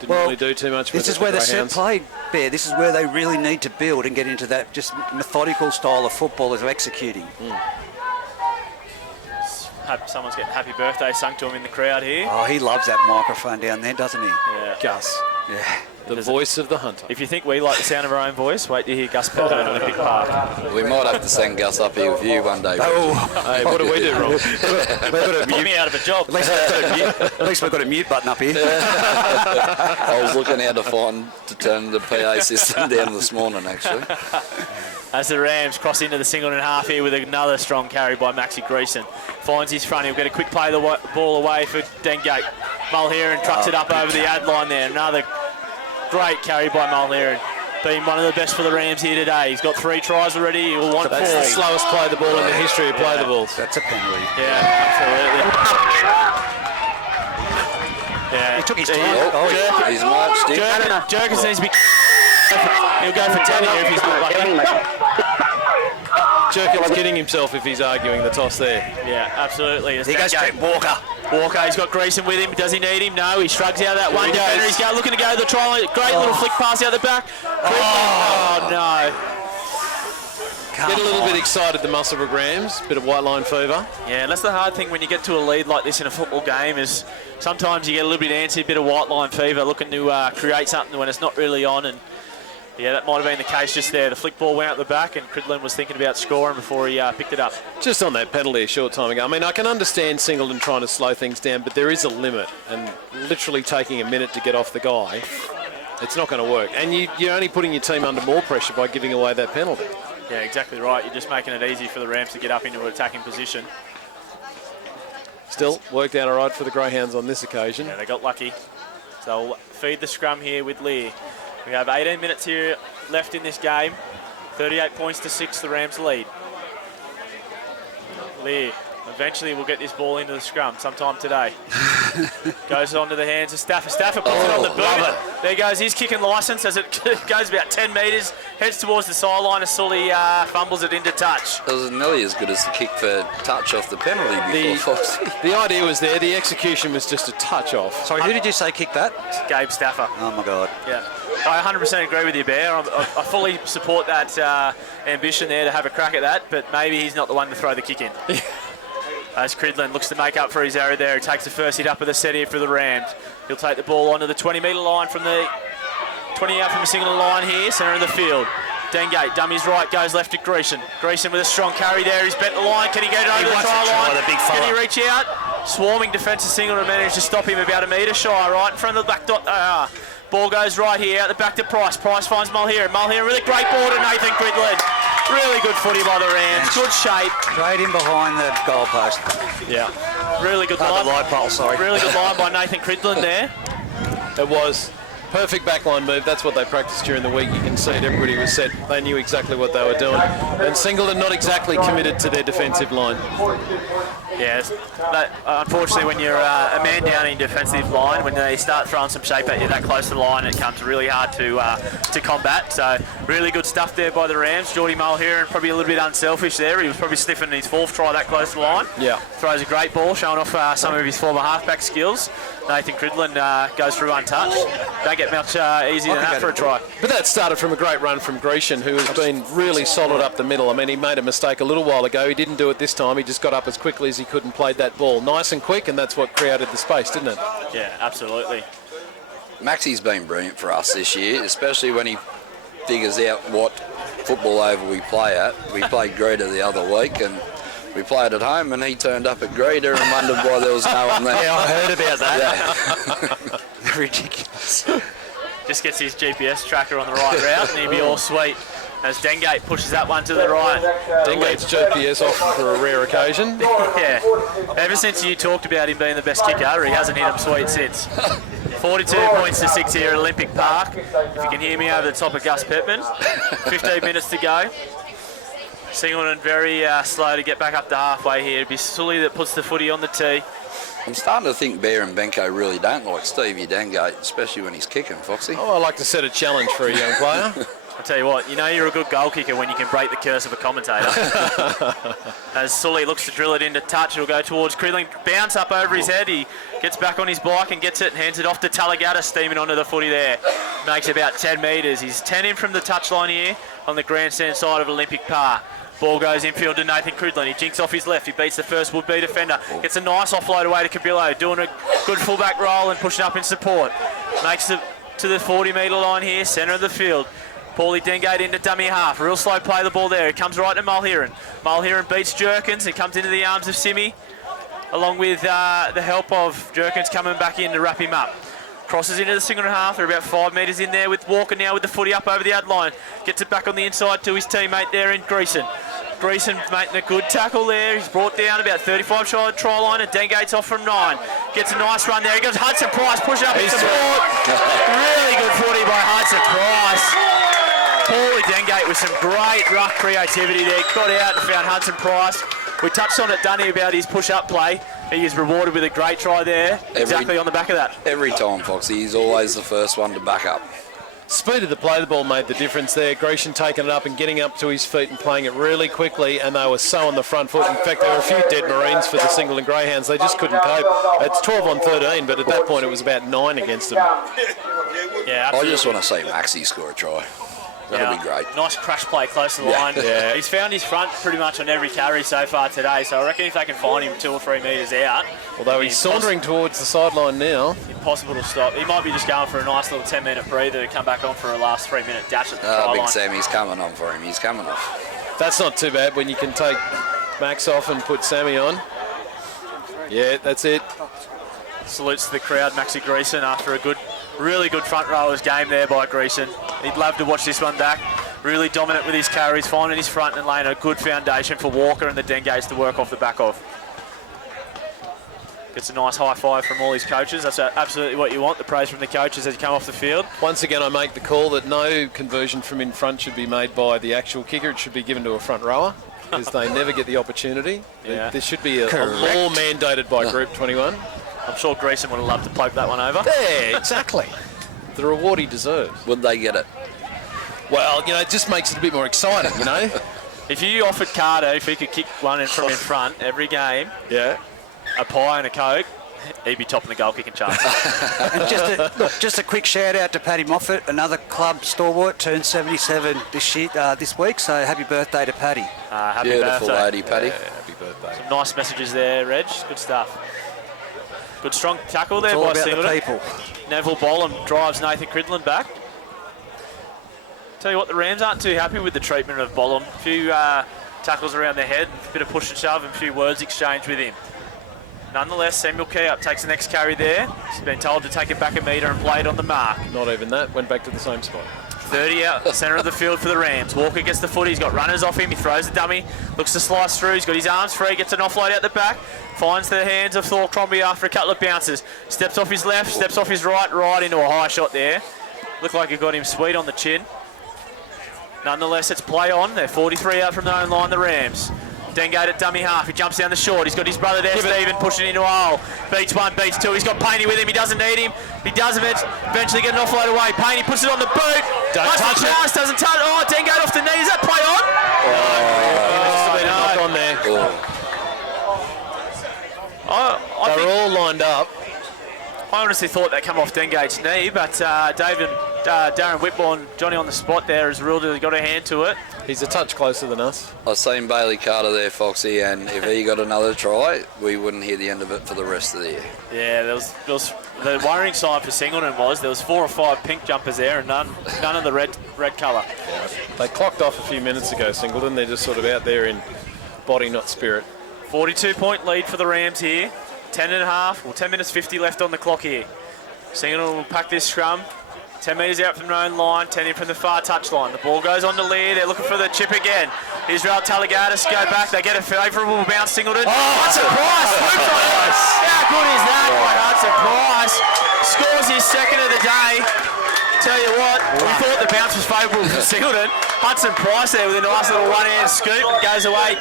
Didn't really do too much with This is where they're set played, Bear. This is where they really need to build and get into that just methodical style of football as they're executing. Someone's getting happy birthday sung to him in the crowd here. Oh, he loves that microphone down there, doesn't he? Yeah. Gus. Yeah. The voice of the hunter. If you think we like the sound of our own voice, wait to hear Gus Petto at Olympic Park. We might have to send Gus up here with you one day. Hey, what do we do wrong? Put me out of a job. At least we've got a mute button up here. I was looking how to turn the PA system down this morning, actually. As the Rams cross into the Singleton half here with another strong carry by Maxi Greason. Finds his front, he'll get a quick play the ball away for Dengate. Mulheron trucks it up over the ad line there. Another great carry by Mulheron. Been one of the best for the Rams here today. He's got 3 tries already. He'll want 4. That's the slowest play the ball in the history of play the balls. That's a penalty. Yeah, absolutely. Yeah. He took his time. He's marched. Jerkins needs to be... He'll go for 10 here if he's not lucky. Jerkins kidding himself if he's arguing the toss there. Yeah, absolutely. He goes straight Walker. Walker, he's got Greason with him. Does he need him? No, he shrugs out that one defender. He's looking to go to the try line. Great little flick pass out the back. Oh no. Get a little bit excited, the Muswellbrook Rams. Bit of white line fever. Yeah, that's the hard thing when you get to a lead like this in a football game is sometimes you get a little bit antsy, a bit of white line fever, looking to create something when it's not really on. And yeah, that might have been the case just there. The flick ball went out the back and Cridlin was thinking about scoring before he picked it up. Just on that penalty a short time ago. I mean, I can understand Singleton trying to slow things down, but there is a limit. And literally taking a minute to get off the guy, it's not going to work. And you're only putting your team under more pressure by giving away that penalty. Yeah, exactly right. You're just making it easy for the Rams to get up into an attacking position. Still, worked out all right for the Greyhounds on this occasion. Yeah, they got lucky. So they'll feed the scrum here with Lear. We have 18 minutes here left in this game. 38 points to 6, the Rams lead. Lear eventually will get this ball into the scrum sometime today. Goes on to the hands of Stafford. Stafford puts it on the boot. There goes his kicking licence as it goes about 10 metres, heads towards the sideline as Sully fumbles it into touch. It was nearly as good as the kick for touch off the penalty before Foxy. The idea was there, the execution was just a touch off. Sorry, who did you say kicked that? Gabe Stafford. Oh my God. Yeah. I 100% agree with you, Bear. I fully support that ambition there to have a crack at that, but maybe he's not the one to throw the kick in. As Cridlin looks to make up for his error there, he takes the first hit up of the set here for the Rams. He'll take the ball onto the 20-metre line from the 20 out from the single line here, centre of the field. Dengate, dummies right, goes left to Greason. Greason with a strong carry there. He's bent the line. Can he get it over the try line? Can he reach out? Swarming defensive Singleton managed to stop him about a metre shy, right in front of the back dot. Ball goes right here, out the back to Price. Price finds Mulheron. Mulheron with a great ball to Nathan Cridlin. Really good footy by the Rams. Good shape. Straight in behind the goalpost. Yeah. Really good line. The light pole, sorry. Really good line by Nathan Cridlin there. It was. Perfect backline move. That's what they practiced during the week. You can see it. Everybody was set. They knew exactly what they were doing. And Singleton not exactly committed to their defensive line. Yes, but unfortunately when you're a man down in defensive line, when they start throwing some shape at you that close to the line, it comes really hard to combat. So really good stuff there by the Rams. Geordie Mulheron probably a little bit unselfish there. He was probably sniffing his 4th try that close to the line. Yeah. Throws a great ball, showing off some of his former halfback skills. Nathan Cridlin goes through untouched. Don't get much easier than that for a try. But that started from a great run from Grecian, who has been really solid up the middle. I mean, he made a mistake a little while ago. He didn't do it this time. He just got up as quickly as he could and played that ball. Nice and quick, and that's what created the space, didn't it? Yeah, absolutely. Maxi's been brilliant for us this year, especially when he figures out what football oval we play at. We played Greta the other week, and we played at home, and he turned up at Greta and wondered why there was no one there. Yeah, I heard about that. Yeah. Ridiculous. Just gets his GPS tracker on the right route, and he'll be all sweet. As Dengate pushes that one to the right. Dengate's GPS off for a rare occasion. Yeah. Ever since you talked about him being the best kicker, he hasn't hit him sweet since. 42 points to 6 here at Olympic Park. If you can hear me over the top of Gus Pittman. 15 minutes to go. Singleton very slow to get back up to halfway here. It'll be Sully that puts the footy on the tee. I'm starting to think Bear and Benko really don't like Stevie Dengate, especially when he's kicking, Foxy. Oh, I like to set a challenge for a young player. I'll tell you what, you know you're a good goal kicker when you can break the curse of a commentator. As Sully looks to drill it into touch, it'll go towards Cridling. Bounce up over his head. He gets back on his bike and gets it and hands it off to Talagata, steaming onto the footy there. Makes about 10 metres. He's 10 in from the touchline here on the grandstand side of Olympic Park. Ball goes infield to Nathan Cridlin. He jinks off his left. He beats the first would-be defender. Gets a nice offload away to Cabillo, doing a good fullback roll and pushing up in support. Makes it to the 40-metre line here, centre of the field. Paulie Dengate into dummy half. Real slow play the ball there. It comes right to Mulheron. Mulheron beats Jerkins and comes into the arms of Simi, along with the help of Jerkins coming back in to wrap him up. Crosses into the single and a half. They're about 5 metres in there with Walker now with the footy up over the ad line. Gets it back on the inside to his teammate there in Greason. Greason making a good tackle there. He's brought down about 35 shy of the try line, and Dengate's off from 9. Gets a nice run there. He goes Hudson Price, pushing up in support. Really good footy by Hudson Price. Paulie Dengate with some great rough creativity there. Got out and found Hudson Price. We touched on it, Dunny, about his push-up play. He is rewarded with a great try there, exactly on the back of that. Every time, Foxy, he's always the first one to back up. Speed of the play, the ball made the difference there. Grecian taking it up and getting up to his feet and playing it really quickly, and they were so on the front foot. In fact, there were a few dead Marines for the Singleton Greyhounds. They just couldn't cope. It's 12 on 13, but at that point it was about 9 against them. Yeah, absolutely. I just want to see Maxi score a try. That'll be great. Nice crash play close to the line. Yeah. He's found his front pretty much on every carry so far today, so I reckon if they can find him 2 or 3 metres out... Although he's sauntering towards the sideline now. Impossible to stop. He might be just going for a nice little 10-minute breather to come back on for a last 3-minute dash at the try Big line. Sammy's coming on for him. He's coming off. That's not too bad when you can take Max off and put Sammy on. Yeah, that's it. Salutes to the crowd, Maxi Greason, after a really good front rowers game there by Greason. He'd love to watch this one back. Really dominant with his carries, finding his front and laying a good foundation for Walker and the Dengates to work off the back of. Gets a nice high five from all his coaches. That's absolutely what you want, the praise from the coaches as you come off the field. Once again, I make the call that no conversion from in front should be made by the actual kicker. It should be given to a front rower because they never get the opportunity. Yeah. There should be a law mandated by Group 21. I'm sure Greason would have loved to poke that one over. Yeah, exactly. The reward he deserves. Would they get it? Well, you know, it just makes it a bit more exciting, you know. If you offered Carter, if he could kick one in from in front every game, Yeah. a pie and a Coke, he'd be topping the goal kicking chart. And just a quick shout out to Paddy Moffat, another club stalwart, turned 77 this week. So happy birthday to Paddy. Happy Beautiful birthday. lady, Paddy. Yeah, happy birthday. Some nice messages there, Reg. Good stuff. Good strong tackle there It's all by about the Singleton. people. Neville Bolam drives Nathan Cridlin back. Tell you what, the Rams aren't too happy with the treatment of Bolam. A few tackles around their head, a bit of push and shove, and a few words exchanged with him. Nonetheless, Samuel Keyup takes the next carry there. He's been told to take it back a metre and play it on the mark. Not even that. Went back to the same spot. 30 out, centre of the field for the Rams. Walker gets the footy, he's got runners off him, he throws the dummy, looks to slice through, he's got his arms free, gets an offload out the back, finds the hands of Thor Crombie after a couple of bounces, steps off his left, steps off his right into a high shot there. Looked like it got him sweet on the chin. Nonetheless, it's play on. They're 43 out from their own line, the Rams. Dengate at dummy half. He jumps down the short. He's got his brother there, Stephen, pushing into a hole. Beats one, beats two. He's got Painey with him. He doesn't need him. He does eventually get an offload away. Painey puts it on the boot. Don't touch it. Pass, doesn't touch. Oh, Dengate off the knee. Is that play on? Knock on there. I They're all lined up. I honestly thought that come off Dengate's knee, but Darren Whitbourne, Johnny on the spot there, has really got a hand to it. He's a touch closer than us. I've seen Bailey Carter there, Foxy, and if he got another try, we wouldn't hear the end of it for the rest of the year. Yeah, there was the worrying sign for Singleton was there was 4 or 5 pink jumpers there and none of the red colour. They clocked off a few minutes ago, Singleton. They're just sort of out there in body, not spirit. 42-point lead for the Rams here. 10 minutes 50 left on the clock here. Singleton will pack this scrum. 10 metres out from their own line, 10 in from the far touchline. The ball goes on to Lear. They're looking for the chip again. Israel Talagatis go back. They get a favourable bounce. Singleton. Hudson Price. How good is that by Hudson Price? Scores his second of the day. Tell you what, we thought the bounce was favourable for Singleton. Hudson Price there with a nice little one-hand scoop. Goes away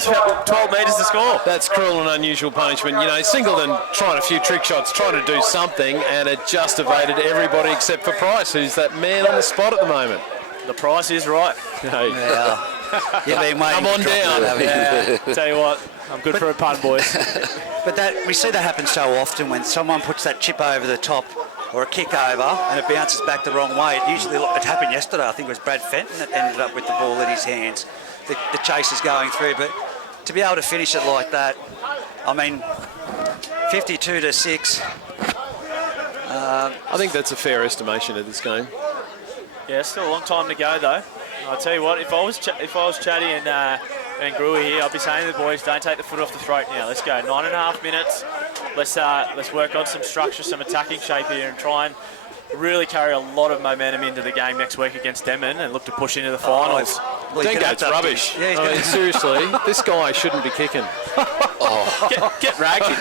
12 metres to score. That's cruel and unusual punishment. You know, Singleton trying a few trick shots, trying to do something, and it just evaded everybody except for Price, who's that man on the spot at the moment. The price is right. Hey. Yeah. You've been waiting. Come on down. Yeah. Tell you what, I'm good for a pun, boys. But we see that happen so often when someone puts that chip over the top or a kick over and it bounces back the wrong way. It happened yesterday. I think it was Brad Fenton that ended up with the ball in his hands. The chase is going through, but to be able to finish it like that, I mean, 52-6. I think that's a fair estimation of this game. Yeah, still a long time to go though. I'll tell you what, if I was Chatty and Gruey here, I'd be saying to the boys, don't take the foot off the throat now. Let's go. 9.5 minutes. Let's work on some structure, some attacking shape here, and try and really carry a lot of momentum into the game next week against Denman and look to push into the finals. Dengate's rubbish. Yeah, I mean, seriously, this guy shouldn't be kicking. Get Ragsy.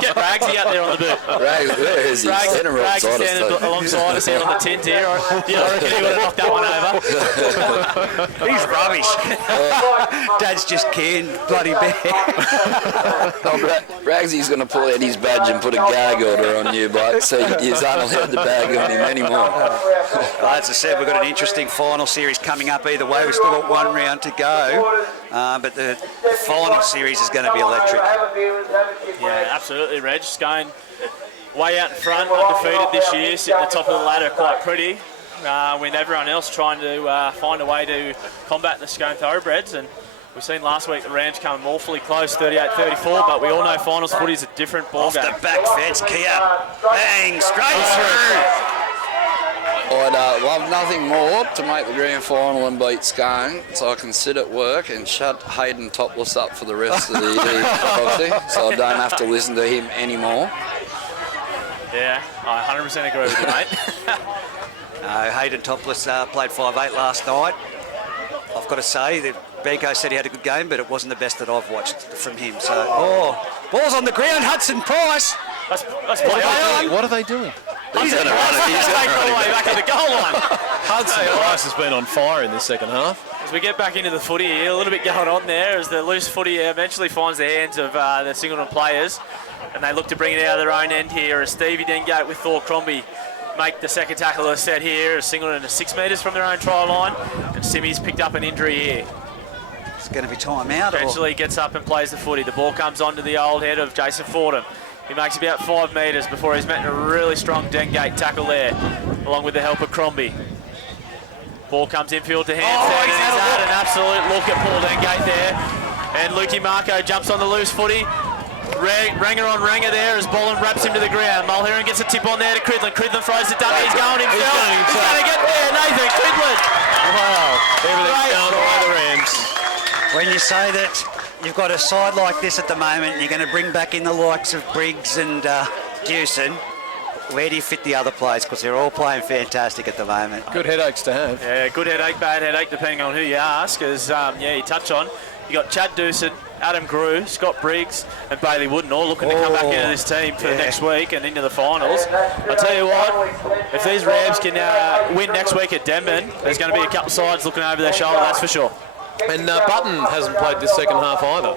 Get Ragsy out there on the boot. Rags, where is he? Rags Standing right is side of standing us. alongside us here on the tins here. Yeah, I reckon he would have knocked that one over. He's rubbish. Dad's just keen, bloody bear. Ragsy's going to pull out his badge and put a gag order on you, but so you aren't allowed to bag on him anymore. Well, as I said, we've got an interesting final series coming up either way. We've still got one round to go, but the final series is going to be electric. Yeah, absolutely, Reg. Just going way out in front, undefeated this year, sitting at the top of the ladder quite pretty, with everyone else trying to find a way to combat the Scone Thoroughbreds. And we've seen last week the Rams come awfully close, 38-34, but we all know finals footy is a different ball game. Off the back fence, Kia. Bang, straight through. I'd love nothing more to make the grand final and beat Scone, so I can sit at work and shut Hayden Topless up for the rest of the year, Foxy, so I don't have to listen to him anymore. Yeah, I 100% agree with you, mate. Hayden Topless played 5'8 last night. I've got to say that Benko said he had a good game, but it wasn't the best that I've watched from him. So, ball's on the ground, Hudson Price. Let's play on. What are they doing? He's going to run it. He's going to all the way back to the goal line. Hudson Price has been on fire in this second half. As we get back into the footy here, a little bit going on there as the loose footy eventually finds the hands of the Singleton players, and they look to bring it out of their own end here as Stevie Dengate with Thor Crombie make the second tackle of the set here as Singleton is 6 metres from their own try line, and Simmy's picked up an injury here. It's going to be time out. Eventually gets up and plays the footy. The ball comes onto the old head of Jason Fordham. He makes about 5 metres before he's met a really strong Dengate tackle there, along with the help of Crombie. Ball comes infield to Hampstead, and he's had an absolute look at Paul Dengate there. And Lukey Marco jumps on the loose footy. Ranger on Ranger there as Bolin wraps him to the ground. Mulheron gets a tip on there to Cridland. Cridland throws the dummy. He's going himself. He's going to get there, Nathan Cridland. Wow, everything's going the way of the Rams. When you say that you've got a side like this at the moment, you're going to bring back in the likes of Briggs and Dewson, where do you fit the other players? Because they're all playing fantastic at the moment. Good headaches to have. Yeah, good headache, bad headache, depending on who you ask. As you touch on, you got Chad Dewson, Adam Grew, Scott Briggs, and Bailey Wooden all looking to come back into this team for next week and into the finals. I'll tell you what, if these Rams can win next week at Denman, there's going to be a couple sides looking over their shoulder, that's for sure. And Button hasn't played this second half either.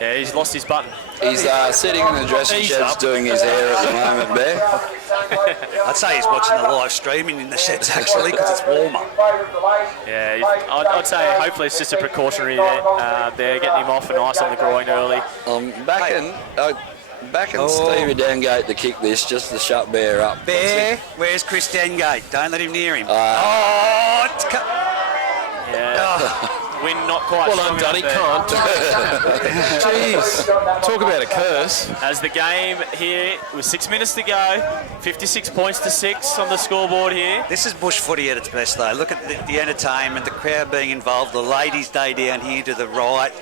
Yeah, he's lost his button. He's sitting in the dressing sheds doing his hair at the moment, Bear. I'd say he's watching the live streaming in the sheds actually because it's warmer. Yeah, I'd say hopefully it's just a precautionary there, getting him off and ice on the groin early. Backing Stevie Dengate to kick this just to shut Bear up. Bear, where's Chris Dengate? Don't let him near him. Win not quite Well strong done, Dunny. enough there. Jeez. Talk about a curse. As the game here, with 6 minutes to go, 56 points to 6 on the scoreboard here. This is bush footy at its best, though. Look at the entertainment, the crowd being involved, the ladies' day down here to the right,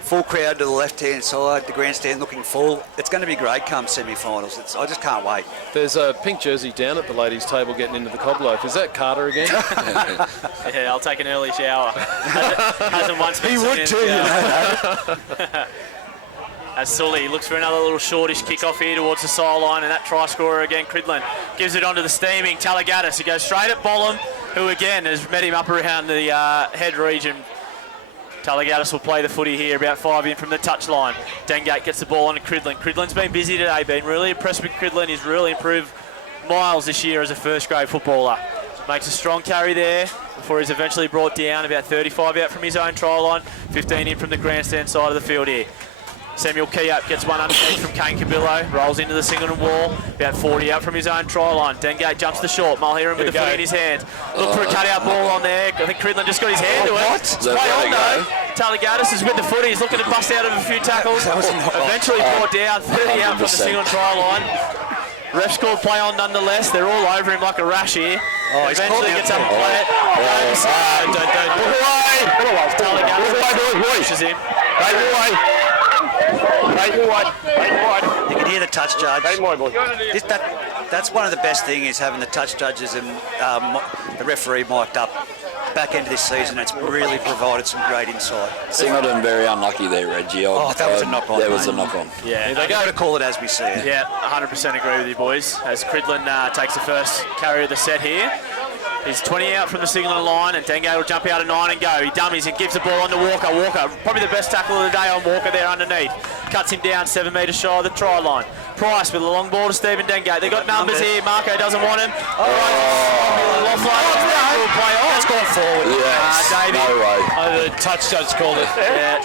full crowd to the left-hand side, the grandstand looking full. It's going to be great come semi-finals. I just can't wait. There's a pink jersey down at the ladies' table getting into the cob loaf. Is that Carter again? Yeah, I'll take an early shower. Hasn't once been He would too, you know. As Sully looks for another little shortish kick-off here towards the sideline, and that try scorer again, Cridlin, gives it onto the steaming Talagatis. He goes straight at Bollum, who again has met him up around the head region. Talagatis will play the footy here, about 5 in from the touchline. Dengate gets the ball on to Cridlin. Cridlin's been busy today, been really impressed with Cridlin. He's really improved miles this year as a first-grade footballer. Makes a strong carry there before he's eventually brought down, about 35 out from his own try line, 15 in from the grandstand side of the field here. Samuel Keyup gets one underneath from Kane Cabillo, rolls into the Singleton wall, about 40 out from his own try line. Dengate jumps the short, Mulheron with the footy in his hand. Look for a cutout ball on there. I think Cridlin just got his hand to it. What? Play on though. Talagatis is with the footy. He's looking to bust out of a few tackles. Eventually brought down, 30 out from the Singleton try line. Ref's called play on nonetheless. They're all over him like a rash here. Eventually gets up and play it. Talagatis pushes him. You can hear the touch judge. That's one of the best things is having the touch judges and the referee mic'd up. Back end of this season, it's really provided some great insight. Singleton very unlucky there, Reggie. That was a knock on. There was a knock on. Yeah, They go to call it as we see it. Yeah, 100% agree with you boys. As Cridlin takes the first carry of the set here. He's 20 out from the Singleton line, and Dengate will jump out of 9 and go. He dummies and gives the ball on to Walker. Walker, probably the best tackle of the day on Walker there underneath. Cuts him down 7 metres shy of the try line. Price with a long ball to Stephen Dengate. They've got numbers here. Marco doesn't want him. That's gone forward. Davey. No way. The touch judge called it. Yeah.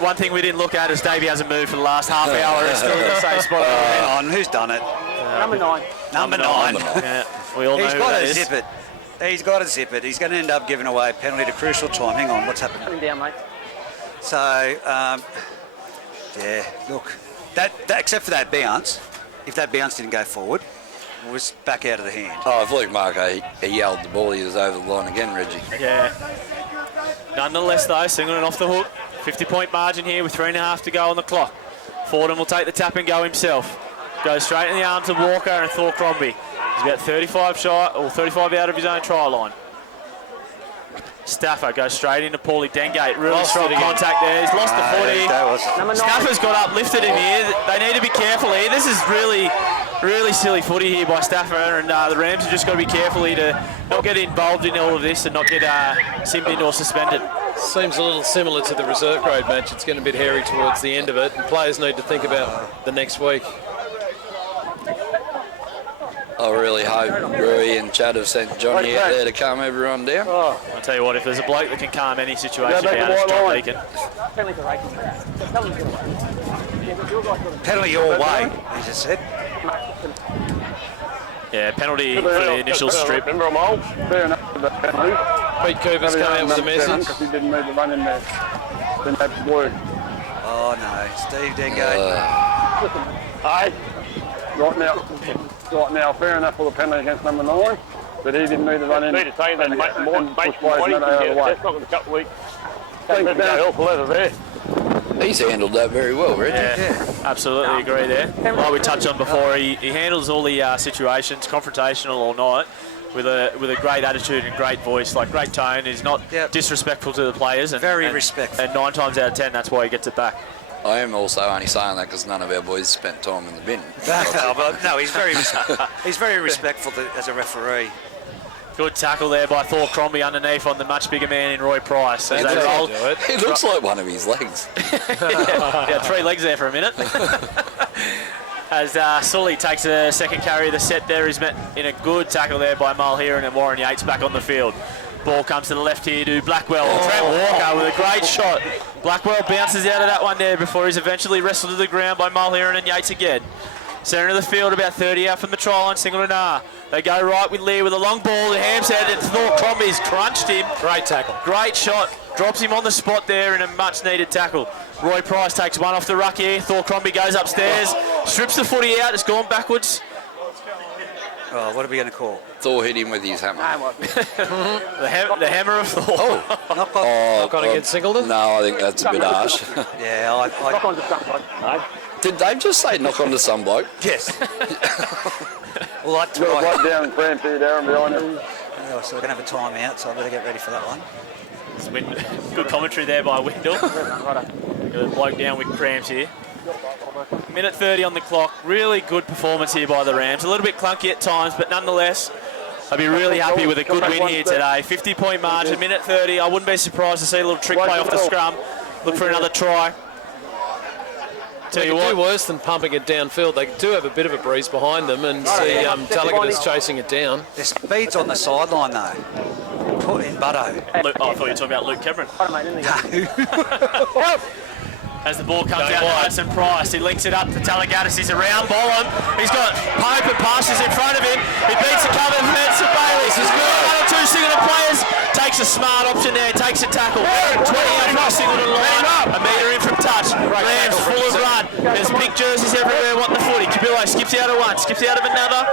One thing we didn't look at is Davey hasn't moved for the last half hour. He's still in the same spot. Hang on, who's done it? Number 9. Number 9. Yeah, we all know He's who got that to is. zip it. He's got to zip it. He's going to end up giving away a penalty to crucial time. Hang on, what's happening? Coming down, mate. So, yeah, look, that except for that bounce, if that bounce didn't go forward, it was back out of the hand. If Luke Marco, he yelled the ball, he was over the line again, Reggie. Yeah. Nonetheless, though, Singleton off the hook. 50-point margin here with 3.5 to go on the clock. Fordham will take the tap and go himself. Goes straight in the arms of Walker and Thor Crombie. He's about 35 shy, or 35 out of his own try line. Stafford goes straight into Paulie Dengate. Really strong contact there. He's lost the footy. Stafford's got uplifted in here. They need to be careful here. This is really, really silly footy here by Stafford, and the Rams have just got to be careful here to not get involved in all of this and not get simmed in or suspended. Seems a little similar to the reserve grade match. It's getting a bit hairy towards the end of it, and players need to think about the next week. I really hope Rui and Chad have sent Johnny out there to calm everyone down. I'll tell you what, if there's a bloke that can calm any situation down, it's John Deacon. Penalty all way, he just said. Yeah, penalty for the initial strip. Remember them all? Fair enough for the penalty. Pete Cooper's come out with a message. Because he didn't need to run in there. Didn't have to work. Oh no, Steve Dengate. Hey, right now, fair enough for the penalty against number 9, but he didn't need to run in and push players not out of the way. That's not going to cut weak. Thanks, helpful over there. He's handled that very well, Reggie. Yeah, absolutely agree there. Like we touched on before, he handles all the situations, confrontational or not, with a great attitude and great voice, like great tone. He's not disrespectful to the players. And, Very respectful. And 9 times out of 10, that's why he gets it back. I am also only saying that because none of our boys spent time in the bin. No, he's very respectful as a referee. Good tackle there by Thor Crombie underneath on the much bigger man in Roy Price. As they roll. It looks like one of his legs. yeah, 3 legs there for a minute. As Sully takes a second carry of the set there, he's met in a good tackle there by Mulheron and Warren Yates back on the field. Ball comes to the left here to Blackwell. Trent Walker with a great shot. Blackwell bounces out of that one there before he's eventually wrestled to the ground by Mulheron and Yates again. Centre of the field, about 30 out from the try line, Singleton. They go right with Lear with a long ball. The ham's head and Thor Crombie's crunched him. Great tackle. Great shot. Drops him on the spot there in a much needed tackle. Roy Price takes one off the ruck here. Thor Crombie goes upstairs, strips the footy out. It's gone backwards. Oh, what are we going to call? Thor hit him with his hammer. The hammer of Thor. Knock on. Knock on against Singleton? No, I think that's a bit harsh. Yeah, Did Dave just say knock on to some bloke? yes. Well, that's Got right. right down and cramp here, Darren, behind you. Oh, so we're going to have a timeout, so I better get ready for that one. Good commentary there by Wendell. Got a bloke down with cramps here. Minute 30 on the clock. Really good performance here by the Rams. A little bit clunky at times, but nonetheless, I'd be really happy with a good win here today. 50-point margin, minute 30. I wouldn't be surprised to see a little trick play off the scrum. Look for another try. They can do worse than pumping it downfield. They do have a bit of a breeze behind them, and see Talligat is chasing it down. There's speeds on the sideline, though. Put in Butto. Luke, I thought you were talking about Luke Cameron. As the ball comes out to Hudson Price, he links it up to Talligatis. He's around Bolam. He's got Pope and Passes in front of him. He beats the cover of Mensa Bailey. He's good. One or two Singleton players. Takes a smart option there. Takes a tackle. 20 out from Singleton line. A metre in from touch. Rams full of run. There's pink jerseys everywhere wanting the footy. Cabillo skips out of one, skips out of another.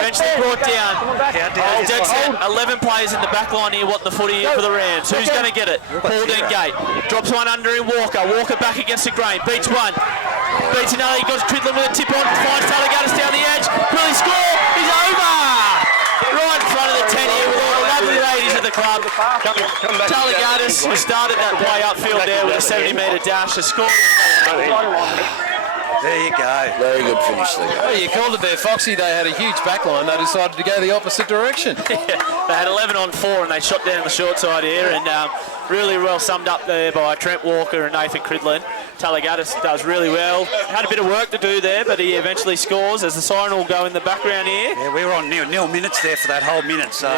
Eventually brought down. Dead set. 11 players in the back line here wanting the footy for the Rams. Who's going to get it? Paul Dengate. Drops one under in Walker. Walker back against the grain. Beats one. Beats another. He got Cridlin with a tip on. Finds Talligatis down the edge. Will he score? He's over! Right in front of the 10 here with all the lovely ladies at the club. Talligatis, who started that play upfield there with a 70-metre dash, has scored. There you go. Very good finish there. Oh, you called it there, Foxy. They had a huge backline. They decided to go the opposite direction. They had 11 on 4 and they shot down the short side here, and really well summed up there by Trent Walker and Nathan Cridlin. Talligatis does really well. Had a bit of work to do there, but he eventually scores as the siren will go in the background here. Yeah, we were on nil minutes there for that whole minute, so...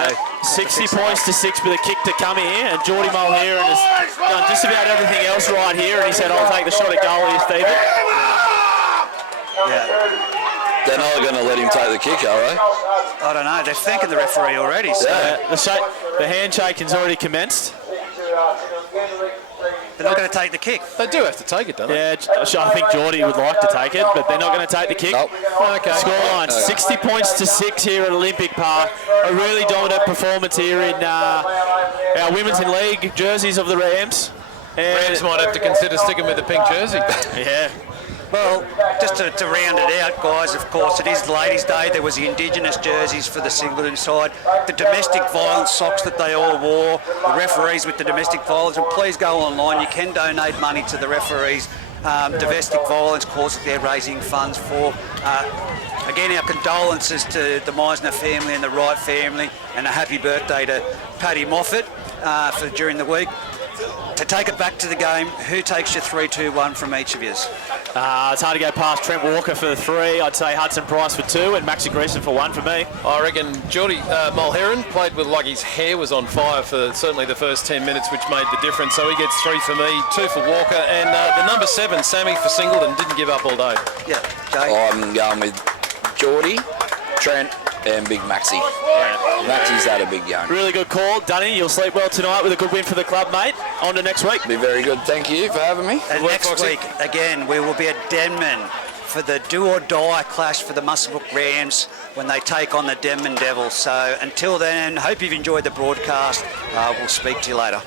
60 points to 6 with a kick to come here, and Geordie Mulheron has done just about everything else right here, and he said, I'll take the shot at goal here, Stephen. Yeah. They're not going to let him take the kick, are they? I don't know. They're thanking the referee already. So The handshaking's already commenced. they're not going to take the kick. They do have to take it, don't they? Yeah, I think Geordie would like to take it, but they're not going to take the kick. Nope. Okay. Scoreline, 60 points to 6 here at Olympic Park. A really dominant performance here in our Women's in League jerseys of the Rams. And Rams might have to consider sticking with the pink jersey. yeah. Well, just to round it out, guys, of course, it is Ladies' Day. There was the Indigenous jerseys for the Singleton side, the domestic violence socks that they all wore, the referees with the domestic violence. And please go online. You can donate money to the referees' domestic violence cause that they're raising funds for. Again, our condolences to the Meisner family and the Wright family, and a happy birthday to Paddy Moffat for during the week. To take it back to the game, who takes your 3-2-1 from each of you? It's hard to go past Trent Walker for the 3. I'd say Hudson Price for 2 and Maxi Greason for 1 for me. I reckon Geordie Mulheron played with like his hair was on fire for certainly the first 10 minutes, which made the difference. So he gets 3 for me, 2 for Walker, and the number 7, Sammy for Singleton, didn't give up all day. Yeah, Jay. I'm going with Geordie, Trent, and Big Maxi. Maxi's had a big game. Really good call. Dunny, you'll sleep well tonight with a good win for the club, mate. On to next week. Be very good. Thank you for having me. And next week, again, we will be at Denman for the do-or-die clash for the Muswellbrook Rams when they take on the Denman Devils. So until then, hope you've enjoyed the broadcast. We'll speak to you later.